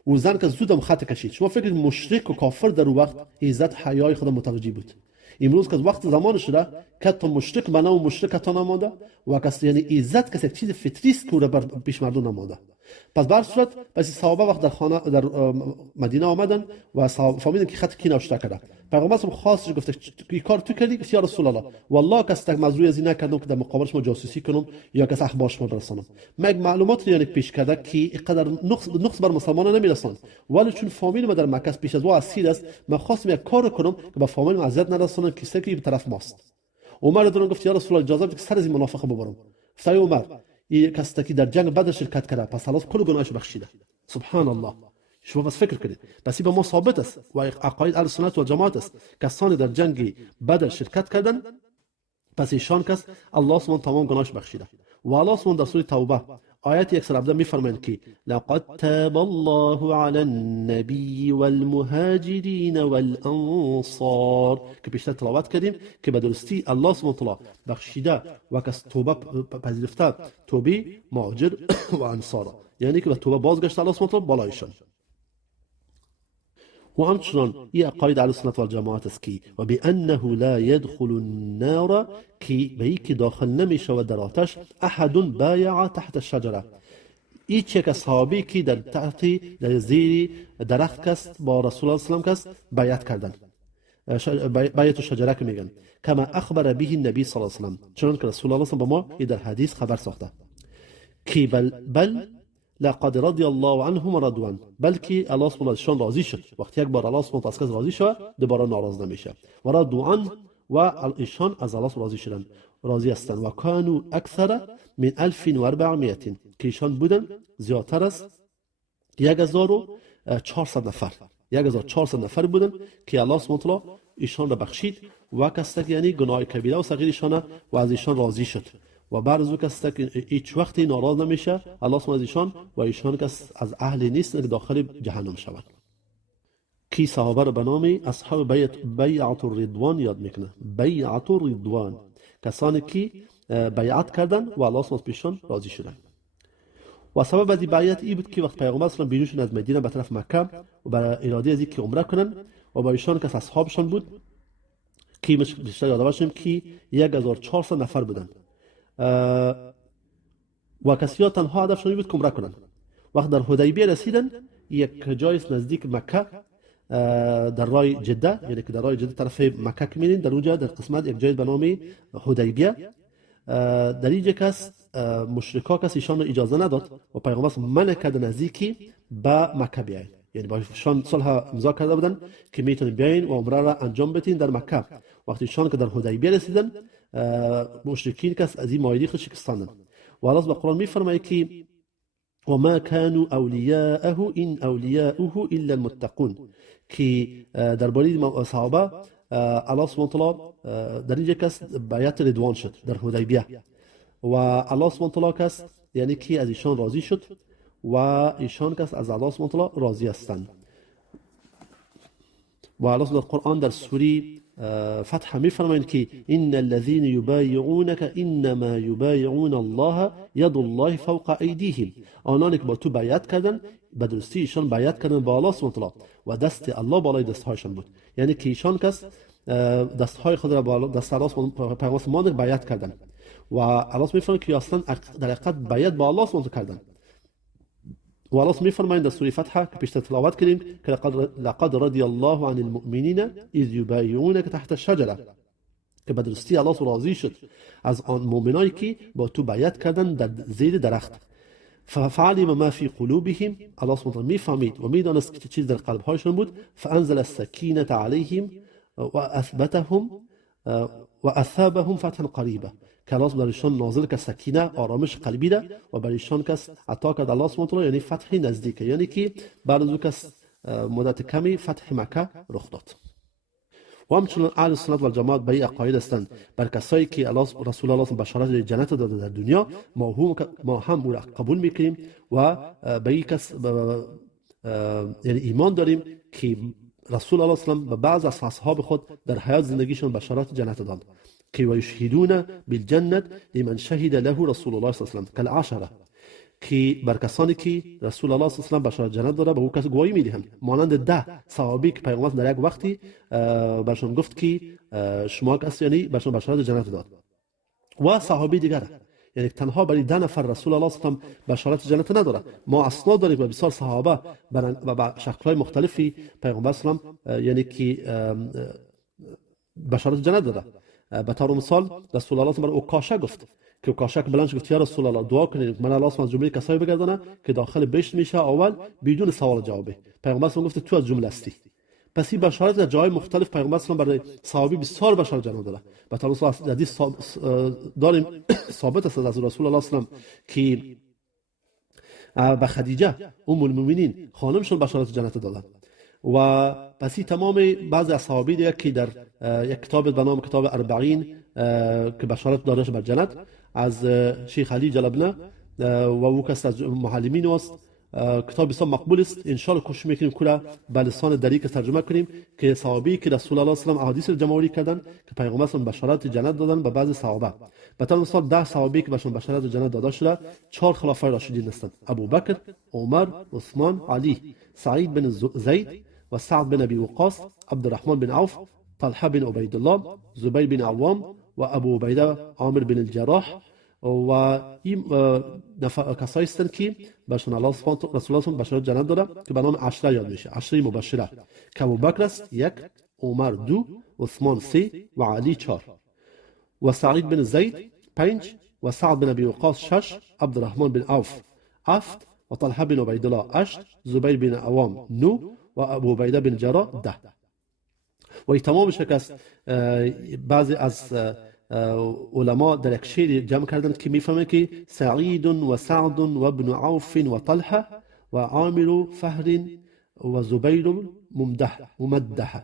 و زن که زودم خط کشید. شما فکر کنید مشرک و کافر در اون وقت عزت حیای خود متوجه بود. امروز که وقت زمان شده که تا مشرک به نام مشرک تا نماده و کسی یعنی عزت کسی چیز فطری است که او را پیش مردم نماده. پس به هر صورت پس صحابه وقت در خانه در مدینه آمدن و فهمیدن که خط کی نوشته کرده. پیغمبر خاصش گفته این کار تو کردی؟ گفت یا رسول الله والله کس تک مزروی از این نکردم که در مقابل شما جاسوسی کنم یا کس اخبار شما برسانم. من یک معلومات یعنی پیش کرده که اینقدر نقص بر مسلمانان نمیرساند، ولی چون فامیل ما در مکه پیش از او اسیر است، من خواستم یک کار کنم که به فامیل اذیت نرسانم که سکی به طرف ماست. عمر رضی گفت یا رسول الله اجازه بده که سر از این منافق ببرم. گفت عمر این کس که در جنگ بدر شرکت کرده پس خلاص کل گناهش بخشیده. سبحان الله. شما بس فکر کنید پس به ما ثابت است و عقاید اهل سنت و جماعت است کسانی در جنگ بدر شرکت کردن پس ایشان کس الله سبحانه تمام گناهش بخشیده. و الله سبحانه در سوره توبه آیت 117 میفرمایند که لقد تاب الله علی النبی والمهاجرین والانصار که پیشتر تلاوت کردیم که به درستی الله سبحانه بخشیده و کس توبه پذیرفته توبه مهاجر و انصار، یعنی که به توبه بازگشت الله سبحانه بالایشان. و همچنان این عقاید اهل سنت و جماعت است که و بانه لا يدخل النار که به اینکه داخل نمیشود در آتش احد بایع تحت الشجره، هیچ یک صحابی که در زیر درخت کست با رسول الله صلی الله علیه و آله بیعت کردن، بیعت الشجره که میگن کما اخبر به النبی صلی الله علیه و آله، چون که رسول الله صلی الله علیه و آله در حدیث خبر ساخته که بل لقد رضی الله عنهم و رضوان، بلکه الله سبحانه شان راضی شد. وقتی یک بار الله سبحانه از کس راضی شد دوباره ناراض نمیشه. و رضوان و ایشان از الله راضی شدن راضی هستند. و کانوا اکثر من 1400 که ایشان بودن زیادتر از 1400 نفر، 1400 نفر بودن که الله سبحانه ایشان را بخشید و کس یعنی گناه کبیره و صغیرشان و از ایشان راضی شد. و بعد از او کس که هیچ وقتی ناراض نمیشه الله سبحانه از ایشان و ایشان کس از اهل نیست که داخل جهنم شوند. کی صحابه را به نام اصحاب بیعت الرضوان یاد میکنه. بیعت الرضوان کسانی که بیعت کردن و الله سبحانه پیشان راضی شدن. و سبب از بیعت این بود که وقت پیغمبر صلی الله علیه و آله از مدینه به طرف مکه و برای اراده از اینکه عمره کنن و با ایشان کس اصحابشان بود که بیشتر یاد باشیم که 1400 نفر بودن و کسی ها تنها هدفشون بود که عمره کنن. وقت در حدیبیه رسیدن یک جای نزدیک مکه در راه جده، یعنی که در راه جده طرف مکه که میرین در اونجا در قسمت یک جای به نام حدیبیه در اینجا کس مشرکا کس ایشان را اجازه نداد و پیغمبر منع کرد نزدیکی به مکه بیاین، یعنی با ایشان صلح امضا کرده بودن که میتونین بیاین و عمره را انجام بدین در مکه. وقتی ایشان که در حدیبیه رسیدن مشرکین کس از این مایلی خود شکستاندن و الله به قرآن میفرماید که و ما كانوا اولیاءه ان اولیاءه الا المتقون، که درباره صحابه الله سبحانه و تعالی در اینجا کس بیعت رضوان شد در حدیبیه و الله سبحانه و تعالی کس یعنی که از ایشان راضی شد و ایشان کس از الله سبحانه و تعالی راضی هستند. و الله در قرآن در سوره فتح میفرمایند که ان الذين يبايعونك انما يبايعون الله يد الله فوق ایدیهم، آنانی که با تو بیعت کردن به درستی ایشان بیعت کردن با الله سبحانه و تعالی و دست الله بالای دستهایشان بود، یعنی که ایشان کس دستهای خود را با دست الله پیغمبر سبحانه بیعت کردن و الله میفرماید که اصلا در حقیقت بیعت با الله سبحانه کردن. و الله میفرمایند در سوره فتح که پیشتر تلاوت کردیم که لقد رضی الله عن المؤمنین اذ یبایعونک تحت الشجره، که به درستی الله راضی شد از آن مؤمنانی که با تو بیعت کردن در زیر درخت. فعلم ما فی قلوبهم، الله سبحانه میفهمید و میدانست که چیز در قلبهایشان بود. فانزل السکینه علیهم و اثبتهم و اثابهم فتحا قریبا، که الله برایشان نازل که سکینه آرامش قلبی ده و برایشان کس عطا کرد الله سبحانه و تعالی، یعنی فتح نزدیکه، یعنی که بعد از کس مدت کمی فتح مکه رخ داد. و همچنین اهل سنت و جماعت به این عقاید هستند بر کسایی که الله رسول الله بشارت جنت داده در دنیا ما هم او را قبول میکنیم و به این کس یعنی ایمان داریم که رسول الله صلی الله علیه و به بعض از اصحاب خود در حیات زندگیشون بشارت جنت داد که و یشهدون بالجنه لمن شهد له رسول الله صلی الله علیه و کالعشره، که بر کسانی که رسول الله صلی الله علیه و بشارت جنت داده به او کس گواهی میدهند، مانند 10 صحابی که پیامبر در یک وقتی برشون گفت که شما کس یعنی برشون بشارت جنت داد. و صحابی دیگر، یعنی تنها برای 10 نفر رسول الله صلی الله علیه و بشارت جنت نداره. ما اسناد داریم و بسیار صحابه و با شکل‌های مختلفی پیامبر صلی الله علیه و یعنی که بشارت جنت داده. به طور مثال رسول الله صلی الله علیه و اوکاشه گفت که اوکاشه که بلند گفت یا رسول الله دعا کنید من الله از جمله کسایی بگردانه که داخل بهشت میشه اول بدون سوال جواب. پیامبر صلی الله علیه و گفت تو از جمله هستی. پس این بشارت در جای مختلف پیامبر صلی الله علیه و برای صحابی بسیار بشارت جنت داده. به طور مثال حدیث داریم ثابت است از رسول الله صلی الله علیه و که به خدیجه ام المؤمنین خانمشون بشارت جنت دادن. و پس تمام بعضی از صحابی دیگه که در یک کتاب به نام کتاب اربعین که بشارت داده بر جنت از شیخ علی جلبنه و او کس از معلمین است، کتاب بسیار مقبول است. ان شاء الله کوشش میکنیم کلا به لسان دریک ترجمه کنیم که صحابی که رسول الله صلی الله علیه و احادیث جمع کردن که پیغمبر صلی الله علیه و بشارت جنت دادن به بعضی صحابه. مثلا مثال 10 صحابی که بهشون بشارت جنت داده شده 4 خلفای راشدین هستند: ابوبکر، عمر، عثمان، علی، سعید بن زید و سعد بن ابی وقاص، عبدالرحمن بن عوف، طلحه بن عبید الله، زبیر بن عوام و ابو عبیده عامر بن الجراح. و این کسایی هستند که بهشون الله سبحانه و رسول الله بشارت جنت داده که به نام عشره یاد میشه، عشره مبشره که ابوبکر است 1، عمر 2، عثمان 3 و علی 4 و سعید بن زید 5 و سعد بن ابی وقاص 6، عبدالرحمن بن عوف 7 و طلحه بن عبید الله 8، زبیر بن عوام 9 و ابو عبیده بن جراح 10. و این تمام شکست بعضی از علما در یک شعر جمع کردن که میفهمن که سعید و سعد و ابن عوف و طلحه و عامر و فهر و زبیر ممدح.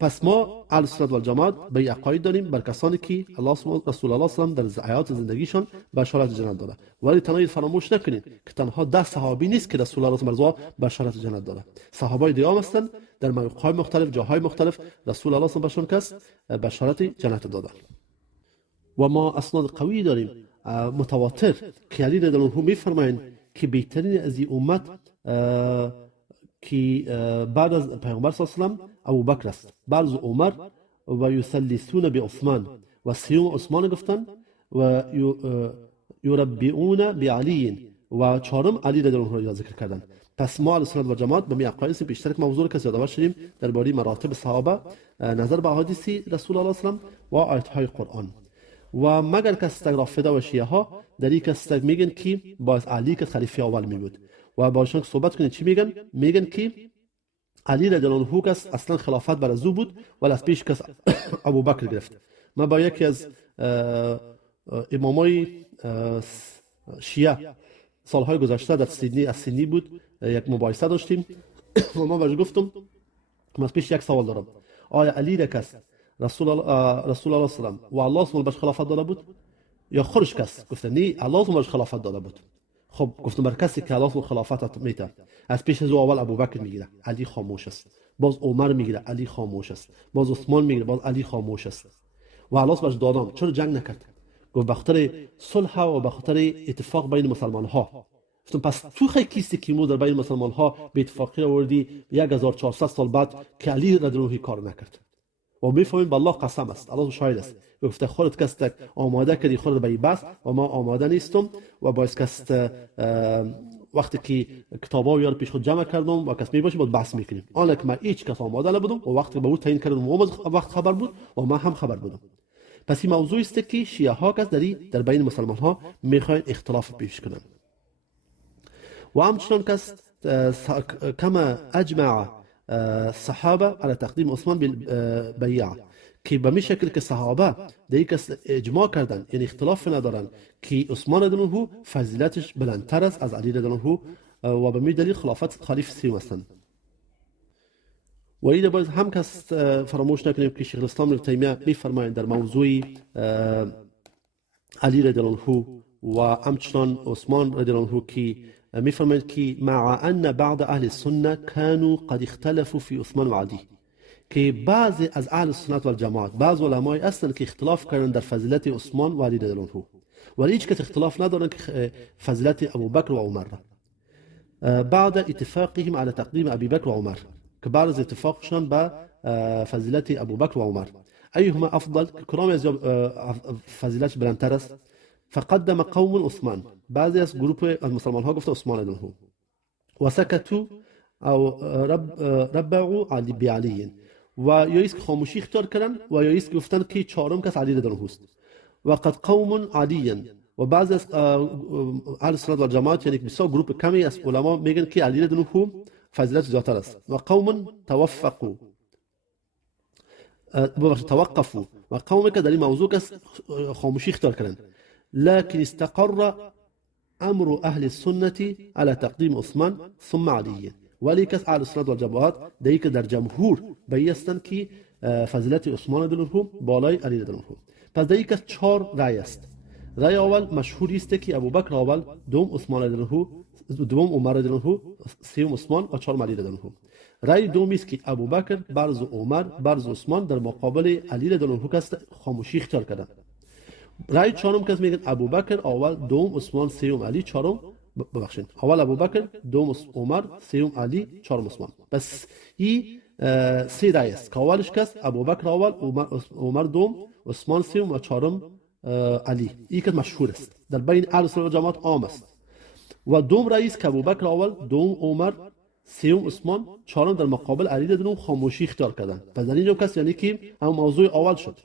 پس ما اهل سنت و الجماعت به عقاید داریم بر کسانی که الله رسول الله صلی الله علیه و در حیات زندگیشان بشارت جنت داده. ولی تنها فراموش نکنید که تنها 10 صحابی نیست که رسول الله صلی الله علیه و بشارت جنت داده. صحابه دیگه هم هستند در موقع‌های مختلف، جاهای مختلف رسول الله صلی الله علیه و بهشون بشارت جنت داده. و ما اسناد قوی داریم متواتر که علی رضی الله عنه میفرمایند که بهترین از این امت که بعد از پیامبر صلی الله علیه و ابوبکر است، بعد عمر و یثلثون بعثمان و سیوم عثمان گفتن و یربعون بعلی و چهارم علی رضی الله عنه را ذکر کردن. پس ما اهل سنت و جماعت به میعقایس بیشتر موضوع کسی یادآور شدیم درباره مراتب صحابه، نظر به احادیث رسول الله صلی الله علیه و آیات های قرآن. و مگر کس رافضه و شیعه ها در این کس میگن که باز علی که خلیفه اول می بود و باشون صحبت کنید چی میگن؟ میگن که علی رضی الله عنه کس اصلا خلافت بر از او بود ولی از پیش کس ابوبکر گرفت. ما با یکی از امامای شیعه سالهای گذشته در سیدنی بود یک مباحثه داشتیم و ما بهش گفتم من پیش یک سوال دارم، آیا علی را کس رسول الله صلی الله علیه و الله سبحانه بهش خلافت داده بود یا خودش کس؟ گفت نه، الله سبحانه بهش خلافت داده بود. خب گفتم بر کسی که الله سبحانه خلافت میده از پیش از او اول ابوبکر میگیره علی خاموش است، باز عمر میگیره علی خاموش است، باز عثمان میگیره باز علی خاموش است و الله بهش دادم چرا جنگ نکرد؟ گفت بخاطر صلح و بخاطر اتفاق بین مسلمان ها. گفتم پس تو خیلی کیستی که مو در بین مسلمان ها به اتفاقی آوردی 1400 سال بعد که علی رضی الله کار نکرد و میفهمیم بالله قسم است، الله شاهد است. گفته خودت کس آماده کردی خودت به بس و ما آماده نیستم و باعث کس وقتی که کتابا یار پیش خود جمع کردم و کس می باشه بود بحث میکنیم. آن که من هیچ کس آماده نبودم و وقتی به او تعیین کردم و وقت خبر بود و ما هم خبر بودم. پس این موضوع است که شیعه ها کس در بین مسلمان ها میخواین اختلاف پیش کنن و همچنان کس کما اجمع صحابه على تقدیم عثمان بالبیعه که به می شکل که صحابه در یک اجماع کردن یعنی اختلاف ندارن که عثمان رضی الله عنه فضیلتش بلندتر است از علی رضی الله عنه و به می دلیل خلافت خلیفه سیوم هستند. و این باید هم کس فراموش نکنیم که شیخ الاسلام ابن تیمیه می فرمایند در موضوع علی رضی الله عنه و همچنان عثمان رضی الله عنه که میفرمایند که مع ان بعض اهل السنه كانوا قد اختلفوا في عثمان و علی، که بعضی از اهل سنت و جماعت، بعض علمای هستند که اختلاف کردن در فضیلت عثمان و علی رضی الله عنه، ولی هیچ کس اختلاف ندارن که فضیلت ابوبکر و عمر را. بعد اتفاقهم على تقدیم ابی بکر و عمر، که بعد از اتفاقشان به فضیلت ابوبکر و عمر، ایهما افضل، کدام از فضیلتش بلندتر است؟ فقدم قوم عثمان، بعضی از گروه از مسلمان ها گفته عثمان رضی الله عنه، و سکتوا او ربعوا علی بعلی، و یا ایست خاموشی اختیار کردن و یا ایست گفتن که چهارم کس علی رضی الله عنه است. و قد قوم علی، و بعضی از اهل سنت و جماعت، یعنی بسیار گروه کمی از علما میگن که علی رضی الله عنه فضیلت زیادتر است. و قوم توقفوا، و قوم که در این موضوع کس خاموشی اختیار کردن. لكن استقر امر اهل السنه على تقدیم عثمان ثم علی، ولی کس اهل سنت و جماعت دیگه که در جمهور بیستن که فضیلت عثمان رضی الله عنه بالای علی رضی الله عنه. پس دیگه که 4 رأی است. رأی اول مشهوری است که ابوبکر اول، دوم عثمان رضی الله عنه، دوم عمر رضی الله عنه، سوم عثمان و چهارم علی رضی الله عنه. رأی دومی است که ابوبکر برز عمر برز عثمان در مقابل علی رضی الله عنه کس خاموشی اختیار کردند. رأی چهارم کس میگن ابوبکر اول، دوم عثمان، سوم علی، چهارم ببخشید اول ابوبکر، دوم عمر، سوم علی، چهارم عثمان. پس این 3 رأی است که اولش کس ابوبکر اول، عمر دوم، عثمان سوم و چهارم علی. این که مشهور است در بین اهل سنت و جماعت عام است. و دوم رأی است که ابوبکر اول، دوم عمر، سوم عثمان، چهارم در مقابل علی رضی الله عنه خاموشی اختیار کردند. پس در اینجا کس یعنی که هم موضوع اول شد.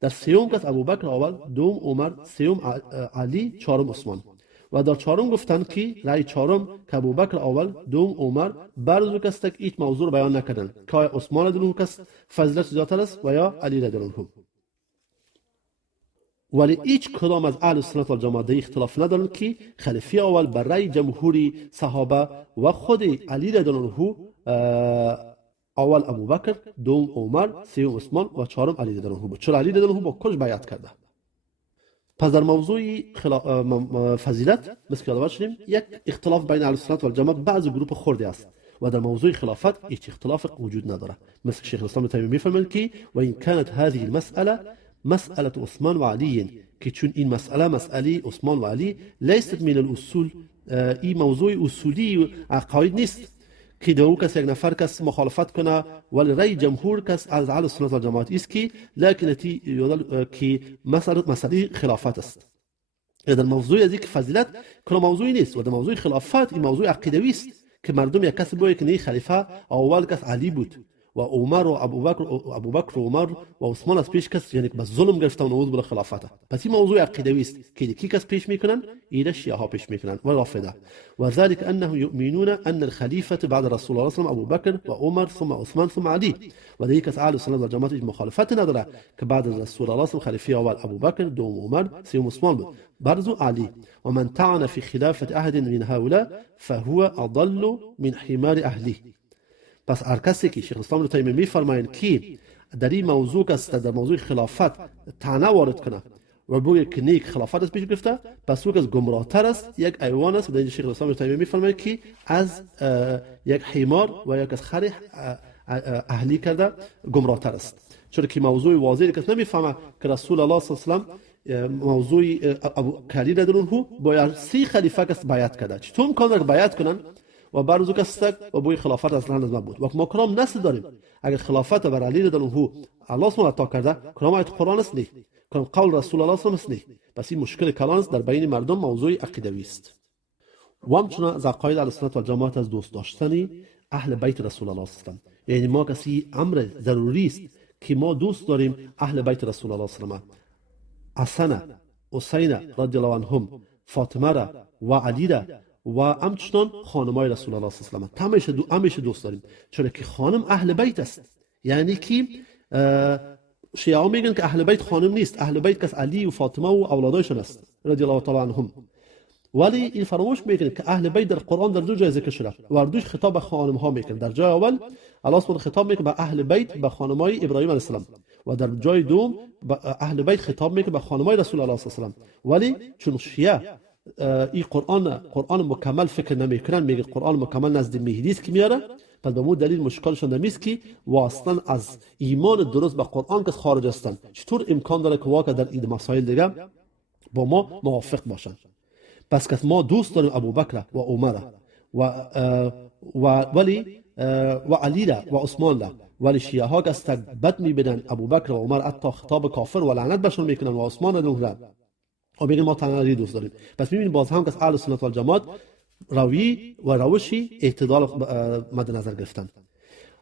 در سوم کس ابوبکر اول، دوم عمر، سوم علی، چهارم عثمان. و در چهارم گفتند که رأی چهارم که ابوبکر اول، دوم عمر برز کس که هیچ موضوع رو بیان نکردند که عثمان رضی الله عنه کس فضیلت زیادتر است و یا علی رضی الله عنه. ولی هیچ کدام از اهل سنت و جماعت اختلاف ندارند که خلیفه اول بر رأی جمهوری صحابه و خود علی رضی الله عنه اول ابوبکر، دوم عمر، سوم عثمان و چهارم علی رضی الله عنه. چرا علی رضی الله عنه با کلش بیعت کرده. پس در موضوع فضیلت مثل که یاد شدیم یک اختلاف بین اهل سنت و جماعت بعض گروه خرده است و در موضوع خلافت هیچ اختلاف وجود نداره. مثل شیخ الاسلام ابن تیمیه میفرمایند که و این كانت هذه المسأله مسأله عثمان و علی، که چون این مسئله عثمان و علی لیست من الاصول، این موضوع اصولی و عقاید نیست که دو کس یک نفر کس مخالفت کنه، ولی رأی جمهور کس از اهل سنت و جماعت است که لکن که مسئله خلافت است. در موضوع از یک فضیلت کلا موضوعی نیست و در موضوع خلافت این موضوع عقیدوی است که مردم یک کس بگه که نه خلیفه اول کس علی بود و عمر و ابوبکر و عمر و عثمان از پیش کس یعنی بس ظلم گرفتن و نوذ بالله خلافت. پس این موضوع عقیدوی است که کی کس پیش میکنن؟ ایده شیعه ها پیش میکنن و رافضه. و ذلك انه يؤمنون ان الخليفه بعد رسول الله صلی الله علیه و ابوبکر و عمر ثم عثمان ثم علی. و دیگه کس اهل سنت و جماعت مخالفت نداره که بعد از رسول الله صلی خلیفه اول ابوبکر، دوم عمر، سوم عثمان بود، برزو علی. و من طعن في خلافه احد من هؤلاء فهو اضل من حمار اهله. پس هر کسی که شیخ الاسلام ابن تیمیه میفرمایند که در این موضوع است در موضوع خلافت طعنه وارد کنه و بگه که نیک خلافت از پیش گرفته، پس او از گمراه تر است، یک ایوان است. و در شیخ الاسلام ابن تیمیه میفرمایند که از یک حمار و یک از خر اهلی کرده گمراه تر است. چون که موضوع واضحی کس نمیفهمه که رسول الله صلی الله علیه و آله موضوع ابو علی رضی الله عنه با 3 خلیفه کس بیعت کرده. چطور امکان داره بیعت کنن و برزو کستک و بوی خلافت اصلا از نبود؟ و ما کلام نص داریم اگر خلافت بر علی رضی الله عنه الله سبحانه عطا کرده، کلام آیت قرآن است نه، کلام قول رسول الله صلی الله علیه و آله. پس این مشکل کلان است در بین مردم، موضوع عقیدوی است. و همچنین از عقاید اهل سنت و جماعت از دوست داشتن اهل بیت رسول الله صلی الله علیه و آله. یعنی ما کسی امر ضروری است که ما دوست داریم اهل بیت رسول الله صلی الله علیه و آله، حسن، حسین رضی الله عنهم، فاطمه را و علی را و همچنان خانمای رسول الله صلی الله علیه و آله همیشه دوست داریم، چون که خانم اهل بیت است. یعنی که شیعه میگن که اهل بیت خانم نیست، اهل بیت کس علی و فاطمه و اولادایشون است رضی الله تعالی عنهم. ولی این فراموش میکنه که اهل بیت در قرآن در 2 جای ذکر شده و دوش خطاب به خانم ها میکنه. در جای اول الله سبحانه خطاب میکنه به اهل بیت، به خانمای ابراهیم علیه السلام، و در جای دوم به اهل بیت خطاب میکنه به خانمای رسول الله صلی الله علیه و آله. ولی چون شیعه این قرآن مکمل فکر نمیکنن، میگه قرآن مکمل نزد مهدی است که میاره، پس به مو دلیل مشکلشون نمیست که واصلا از ایمان درست به قرآن که خارج هستن. چطور امکان داره که واقعا در این مسائل دیگه با ما موافق باشن؟ پس که ما دوست داریم ابوبکر و عمر و علی را و عثمان را، ولی شیعه ها که بد میبینن ابوبکر و عمر، حتی خطاب کافر و لعنت بهشون میکنن و عثمان را و میگن ما تنها علی دوست داریم. پس میبینیم باز هم که اهل سنت و الجماعت روی و روشی اعتدال مد نظر گرفتن.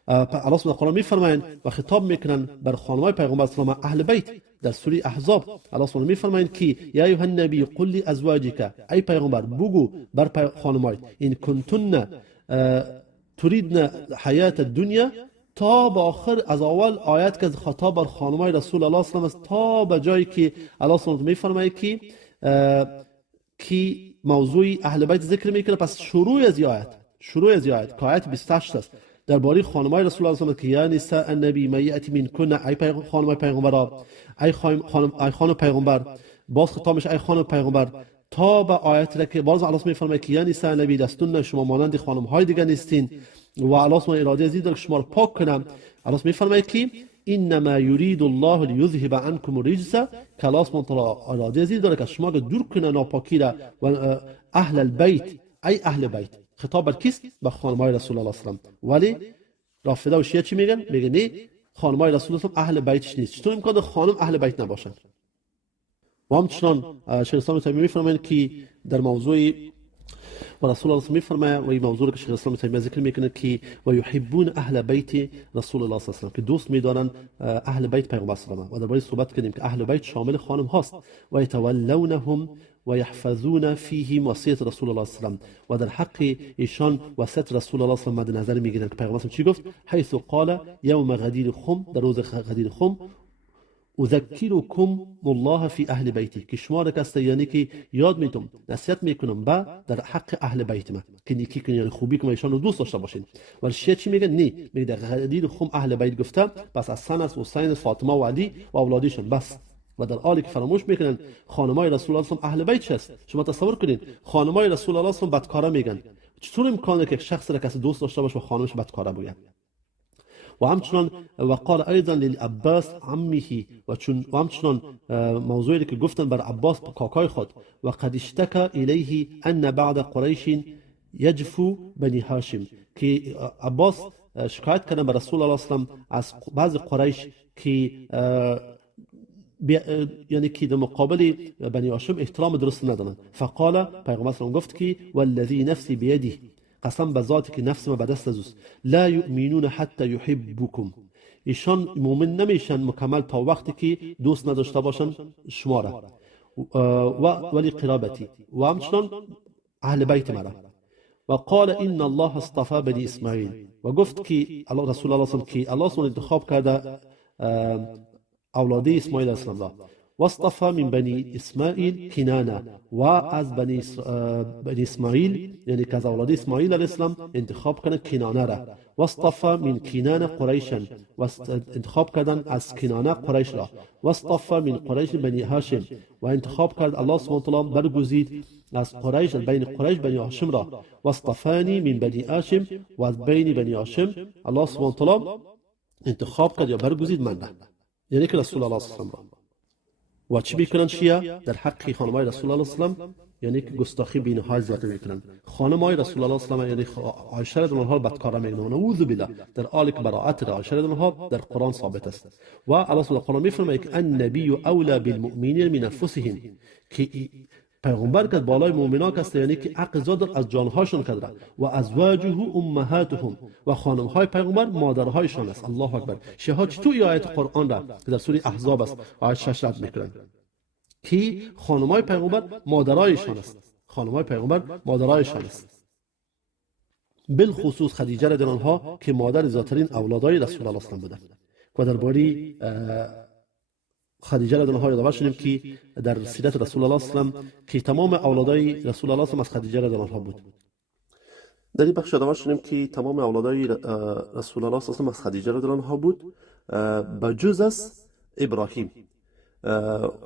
الله سبحانه قرآن میفرمایند و خطاب میکنن بر خانمای پیغمبر اسلام اهل بیت در سوره احزاب. الله سبحانه میفرمایند که یا ایها النبی قل لازواجک، ای پیغمبر بگو بر خانمایت، این کنتن تريدن حیات الدنیا، تا به آخر از اول آیت که خطاب بر خانمای رسول الله صلی الله علیه و تا به جایی که الله سبحانه میفرماید که موضوع اهل بیت ذکر میکنه. پس شروع از آیت که آیت 28 است درباره خانمای رسول الله صلی الله علیه و یا نساء النبی من یأتی منکن، ای خانمای پیغمبر، ای خانم پیغمبر، باز خطاب میشه ای خانم پیغمبر، تا به آیت را که باز الله میفرماید که یا نساء النبی لستن، شما مانند خانم های دیگه نیستین و الله سبحانه اراده ازید داره که شما رو پاک کنم. الله میفرماید که انما یرید الله لیذهب عنکم الرجس، که الله سبحانه اراده ازید داره که شما رو دور کنه ناپاکی را. و اهل البیت، ای اهل بیت، خطاب بر کیست؟ به خانمای رسول الله صلی الله علیه و ولی رافضه و شیعه چی میگن؟ میگن نه، خانمای رسول الله اهل بیتش نیست. چطور امکان خانم اهل بیت نباشن؟ و همچنان شیخ الاسلام تیمیه میفرمایند که در موضوع و رسول الله میفرماید و این موضوع که شیخ الاسلام تیمیه ذکر میکنه که و یحبون اهل بیت رسول الله صلی الله علیه و که دوست میدارن اهل بیت پیغمبر صلی الله علیه و درباره صحبت کردیم که اهل بیت شامل خانم هاست و یتولونهم و یحفظون فیهم وصیت رسول الله صلی الله علیه و در حق ایشان وصیت رسول الله صلی الله علیه و مد نظر میگیرن که پیغمبر چی گفت؟ حیث قال یوم غدیر خم، در روز غدیر خم، اذکرکم الله فی اهل بیتی، که شما را کسته یعنی که یاد میتونم نصیحت میکنم با در حق اهل بیت من که نیکی کنین، یعنی خوبی کنین، ایشان رو دوست داشته باشین. ولی شیعه چی میگن؟ نه، میگه در غدیر خم اهل بیت گفته پس از حسن و حسین، فاطمه و علی و اولادشون بس. و در حالی که فراموش میکنن خانمای رسول الله صلی الله علیه و اهل بیت هست. شما تصور کنین خانمای رسول الله صلی الله علیه و بدکارا میگن. چطور امکانه که شخص را کسی دوست داشته باشه و خانمش بدکارا بگه؟ و همچنان و قال ایضا للعباس عمه، و همچنان موضوعی که گفتن بر عباس کاکای خود، و قد اشتكى الیه ان بعد قریش یجفو بنی هاشم، که عباس شکایت کردن بر رسول الله صلی الله علیه و از بعض قریش که یعنی که در مقابل بنی هاشم احترام درست ندارن. فقال پیغمبر صلی الله گفت که والذی نفسی بیده، قسم به ذاتی که نفس ما به دست اوست، لا یؤمنون حتی یحبکم، ایشان مؤمن نمیشن مکمل تا وقتی که دوست نداشته باشن شما را ولی قرابتی و همچنان اهل بیت مرا. و قال ان الله اصطفى بنی اسماعیل، و گفت که الله رسول الله صلی الله علیه و که الله سبحانه انتخاب کرده اولاد اسماعیل علیه السلام، واصطفى من بني اسماعیل کنانه، و از بنی اسماعیل یعنی که از اولاد اسماعیل علیه السلام انتخاب کردن کنانه را. واصطفى من کنانه قریشا، و انتخاب کردن از کنانه قریش را. واصطفى من قریش بنی هاشم، و انتخاب کرد الله سبحانه و تعالی برگزید از قریش بین قریش بنی هاشم را. واصطفانی من بنی هاشم، و از بین بنی هاشم الله سبحانه و تعالی انتخاب کرد یا برگزید من را، یعنی که رسول الله صلی الله علیه و و چی میکنن شیعه در حق خانمای رسول الله صلی الله علیه و یعنی که گستاخی بی‌نهایت زیاد میکنن. خانمای رسول الله صلی الله علیه و یعنی عایشه رضی الله عنها بدکارا میگن، نعوذ بالله، در حالی که براءت عایشه رضی الله عنها در قرآن ثابت است. و الله سبحانه قرآن میفرماید که النبی اولی بالمؤمنین من انفسهم، که پیغمبر که بالای مؤمنان است یعنی که حق زاد از جانهاشون کرده. و ازواجه امهاتهم، و خانمهای پیغمبر مادرهایشان است. الله اکبر. شیعه چطور این آیت قرآن را که در سوره احزاب است آیت 6 رد میکنن که خانمهای پیغمبر مادرایشان است، خانمهای پیغمبر مادرایشان است، بالخصوص خدیجه رضی الله عنها که مادر زاترین اولادای رسول الله صلی الله علیه و بودند. و درباره خدیجه رضی الله عنها یادآور شدیم که در سیرت رسول الله صلی الله علیه و که تمام اولادای رسول الله صلی الله علیه و از خدیجه رضی الله عنها بود. در این بخش یادآور شدیم که تمام اولادای رسول الله صلی الله علیه و از خدیجه رضی الله عنها بود بجز از ابراهیم.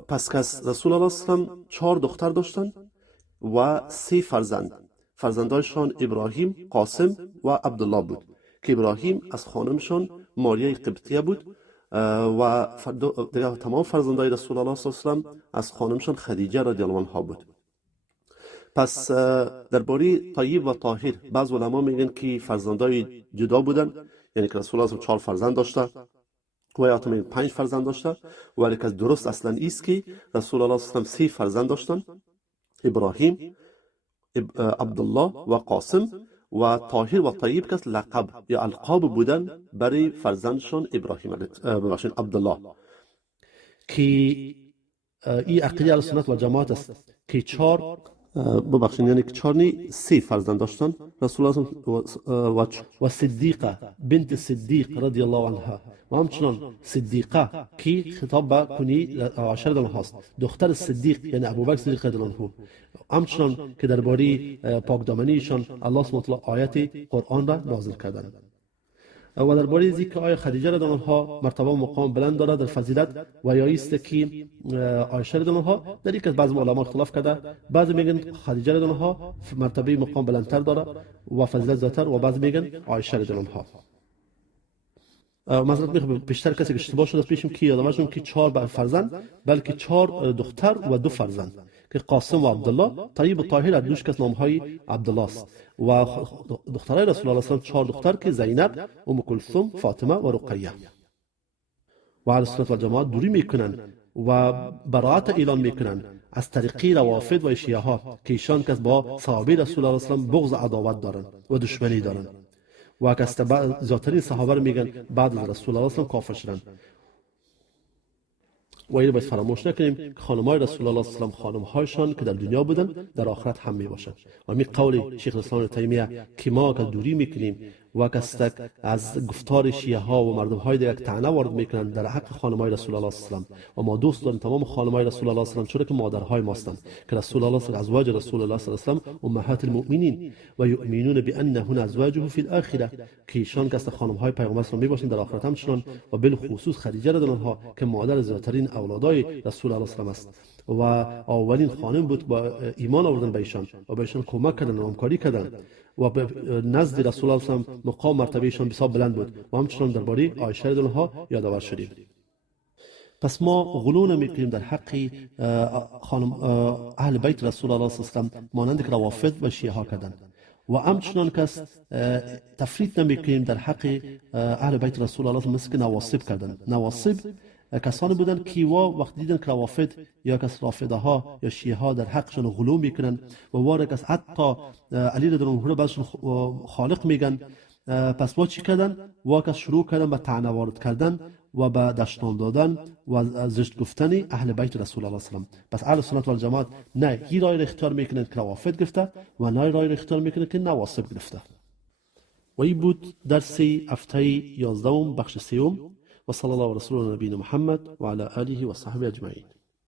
پس که رسول الله صلی الله علیه و 4 دختر داشتن و 3 فرزند. فرزندایشان ابراهیم، قاسم و عبدالله بود که ابراهیم از خانمشان ماریای قبطیه بود و دیگه تمام فرزندای رسول الله صلی الله علیه و سلم از خانمشان خدیجه رضی الله عنها بود. پس درباره طیب و طاهر بعض علما میگن که فرزندای جدا بودن، یعنی که رسول الله 4 فرزند داشته و یا 5 فرزند داشته، ولی که درست اصلا ایست که رسول الله صلی الله علیه و 3 فرزند داشتن، ابراهیم، عبدالله و قاسم، و طاهر و طیب که لقب یا القاب بودن برای فرزندشان ابراهیم عبدالله، که این عقیده السنت و جماعت است که 4 یعنی که 4 نی 3 فرزند داشتن رسول الله و صدیقه بنت صدیق رضی الله عنها و همچنان صدیقه که خطاب به کنی عایشه رضی الله عنها است، دختر صدیق یعنی ابوبکر صدیق رضی الله عنه. همچنان که درباره پاکدامنیشان الله سبحانه و تعالی آیات قرآن را نازل کردند. و درباره ذکر آیه خدیجه رضی الله عنها مرتبه و مقام بلند دارد در فضیلت و یا است که عایشه رضی الله عنها در یک از بعض علما اختلاف کرده، بعض میگن خدیجه رضی الله عنها مرتبه مقام بلندتر دارد و فضیلت زیادتر، و بعض میگن عایشه رضی الله عنها. معذرت میخوام بیشتر کسی که اشتباه شده پیشم که یادمشون که 4 فرزند بلکه 4 دختر و 2 فرزند که قاسم و عبدالله، طیب و طاهر دوش کس نامهای عبدالله است، و دخترای رسول الله صلی الله علیه و 4 دختر که زینب، ام کلثوم، فاطمه و رقیه. و اهل سنت و جماعت دوری میکنن و براءت اعلان میکنن از طریق روافض و شیعه ها که ایشان کس با صحابه رسول الله صلی الله علیه و بغض عداوت دارن و دشمنی دارن و کس ذاترین صحابه میگن بعد از رسول الله صلی الله علیه و کافر شدن. و اینو باید فراموش نکنیم که خانم‌های رسول الله صلی الله علیه و خانم‌هایشان که در دنیا بودن در آخرت هم میباشند. و می قول شیخ الاسلام ابن تیمیه که ما که دوری میکنیم و کستک از گفتار شیعه ها و مردم های دیگه که طعنه وارد میکنن در حق خانم‌های رسول الله صلی الله علیه و سلم، و ما دوست داریم تمام خانم‌های رسول الله صلی الله علیه و سلم چون که مادرهای ما هستند که رسول الله صلی ازواج رسول الله صلی الله علیه و سلم امهات المؤمنین و یؤمنون بانهن ازواجه فی الاخره، که ایشان که خانم‌های پیامبر صلی الله میباشند در آخرت هم چنان، و بالخصوص خدیجه رضی الله عنها که مادر زیادترین اولادای رسول الله صلی الله علیه و سلم است و اولین خانم بود با ایمان آوردن به ایشان و به ایشان کمک کردن و همکاری کردن و به نزد رسول الله صلی الله علیه و مقام مرتبه ایشان بسیار بلند بود. و همچنان درباره عایشه رضی الله عنها یادآور شدیم. پس ما غلو نمیکنیم در حق خانم اهل بیت رسول الله صلی الله علیه و مانند که روافض و شیعه ها کردند، و همچنان کس تفریط نمیکنیم در حق اهل بیت رسول الله مثل که نواصب کردند. نواصب کسانی بودند که وقتی دیدن که روافض یا کس رافضه ها یا شیعه ها در حقشون غلو میکنن و وارد کس حتی علی رضی الله عنه بعضشون خالق میگن، پس وا چی کردن؟ وا کس شروع کردن به طعنه وارد کردن و به دشنام دادن و زشت گفتن اهل بیت رسول الله صلی الله علیه و پس اهل سنت و جماعت نه هی رای را اختیار میکنند که روافض گرفته و نه رای را اختیار میکنند که نواصب گرفته. و این بود درس هفته 11 بخش 3 و صلی الله و رسول نبینا محمد و علی آله و صحبه اجمعین.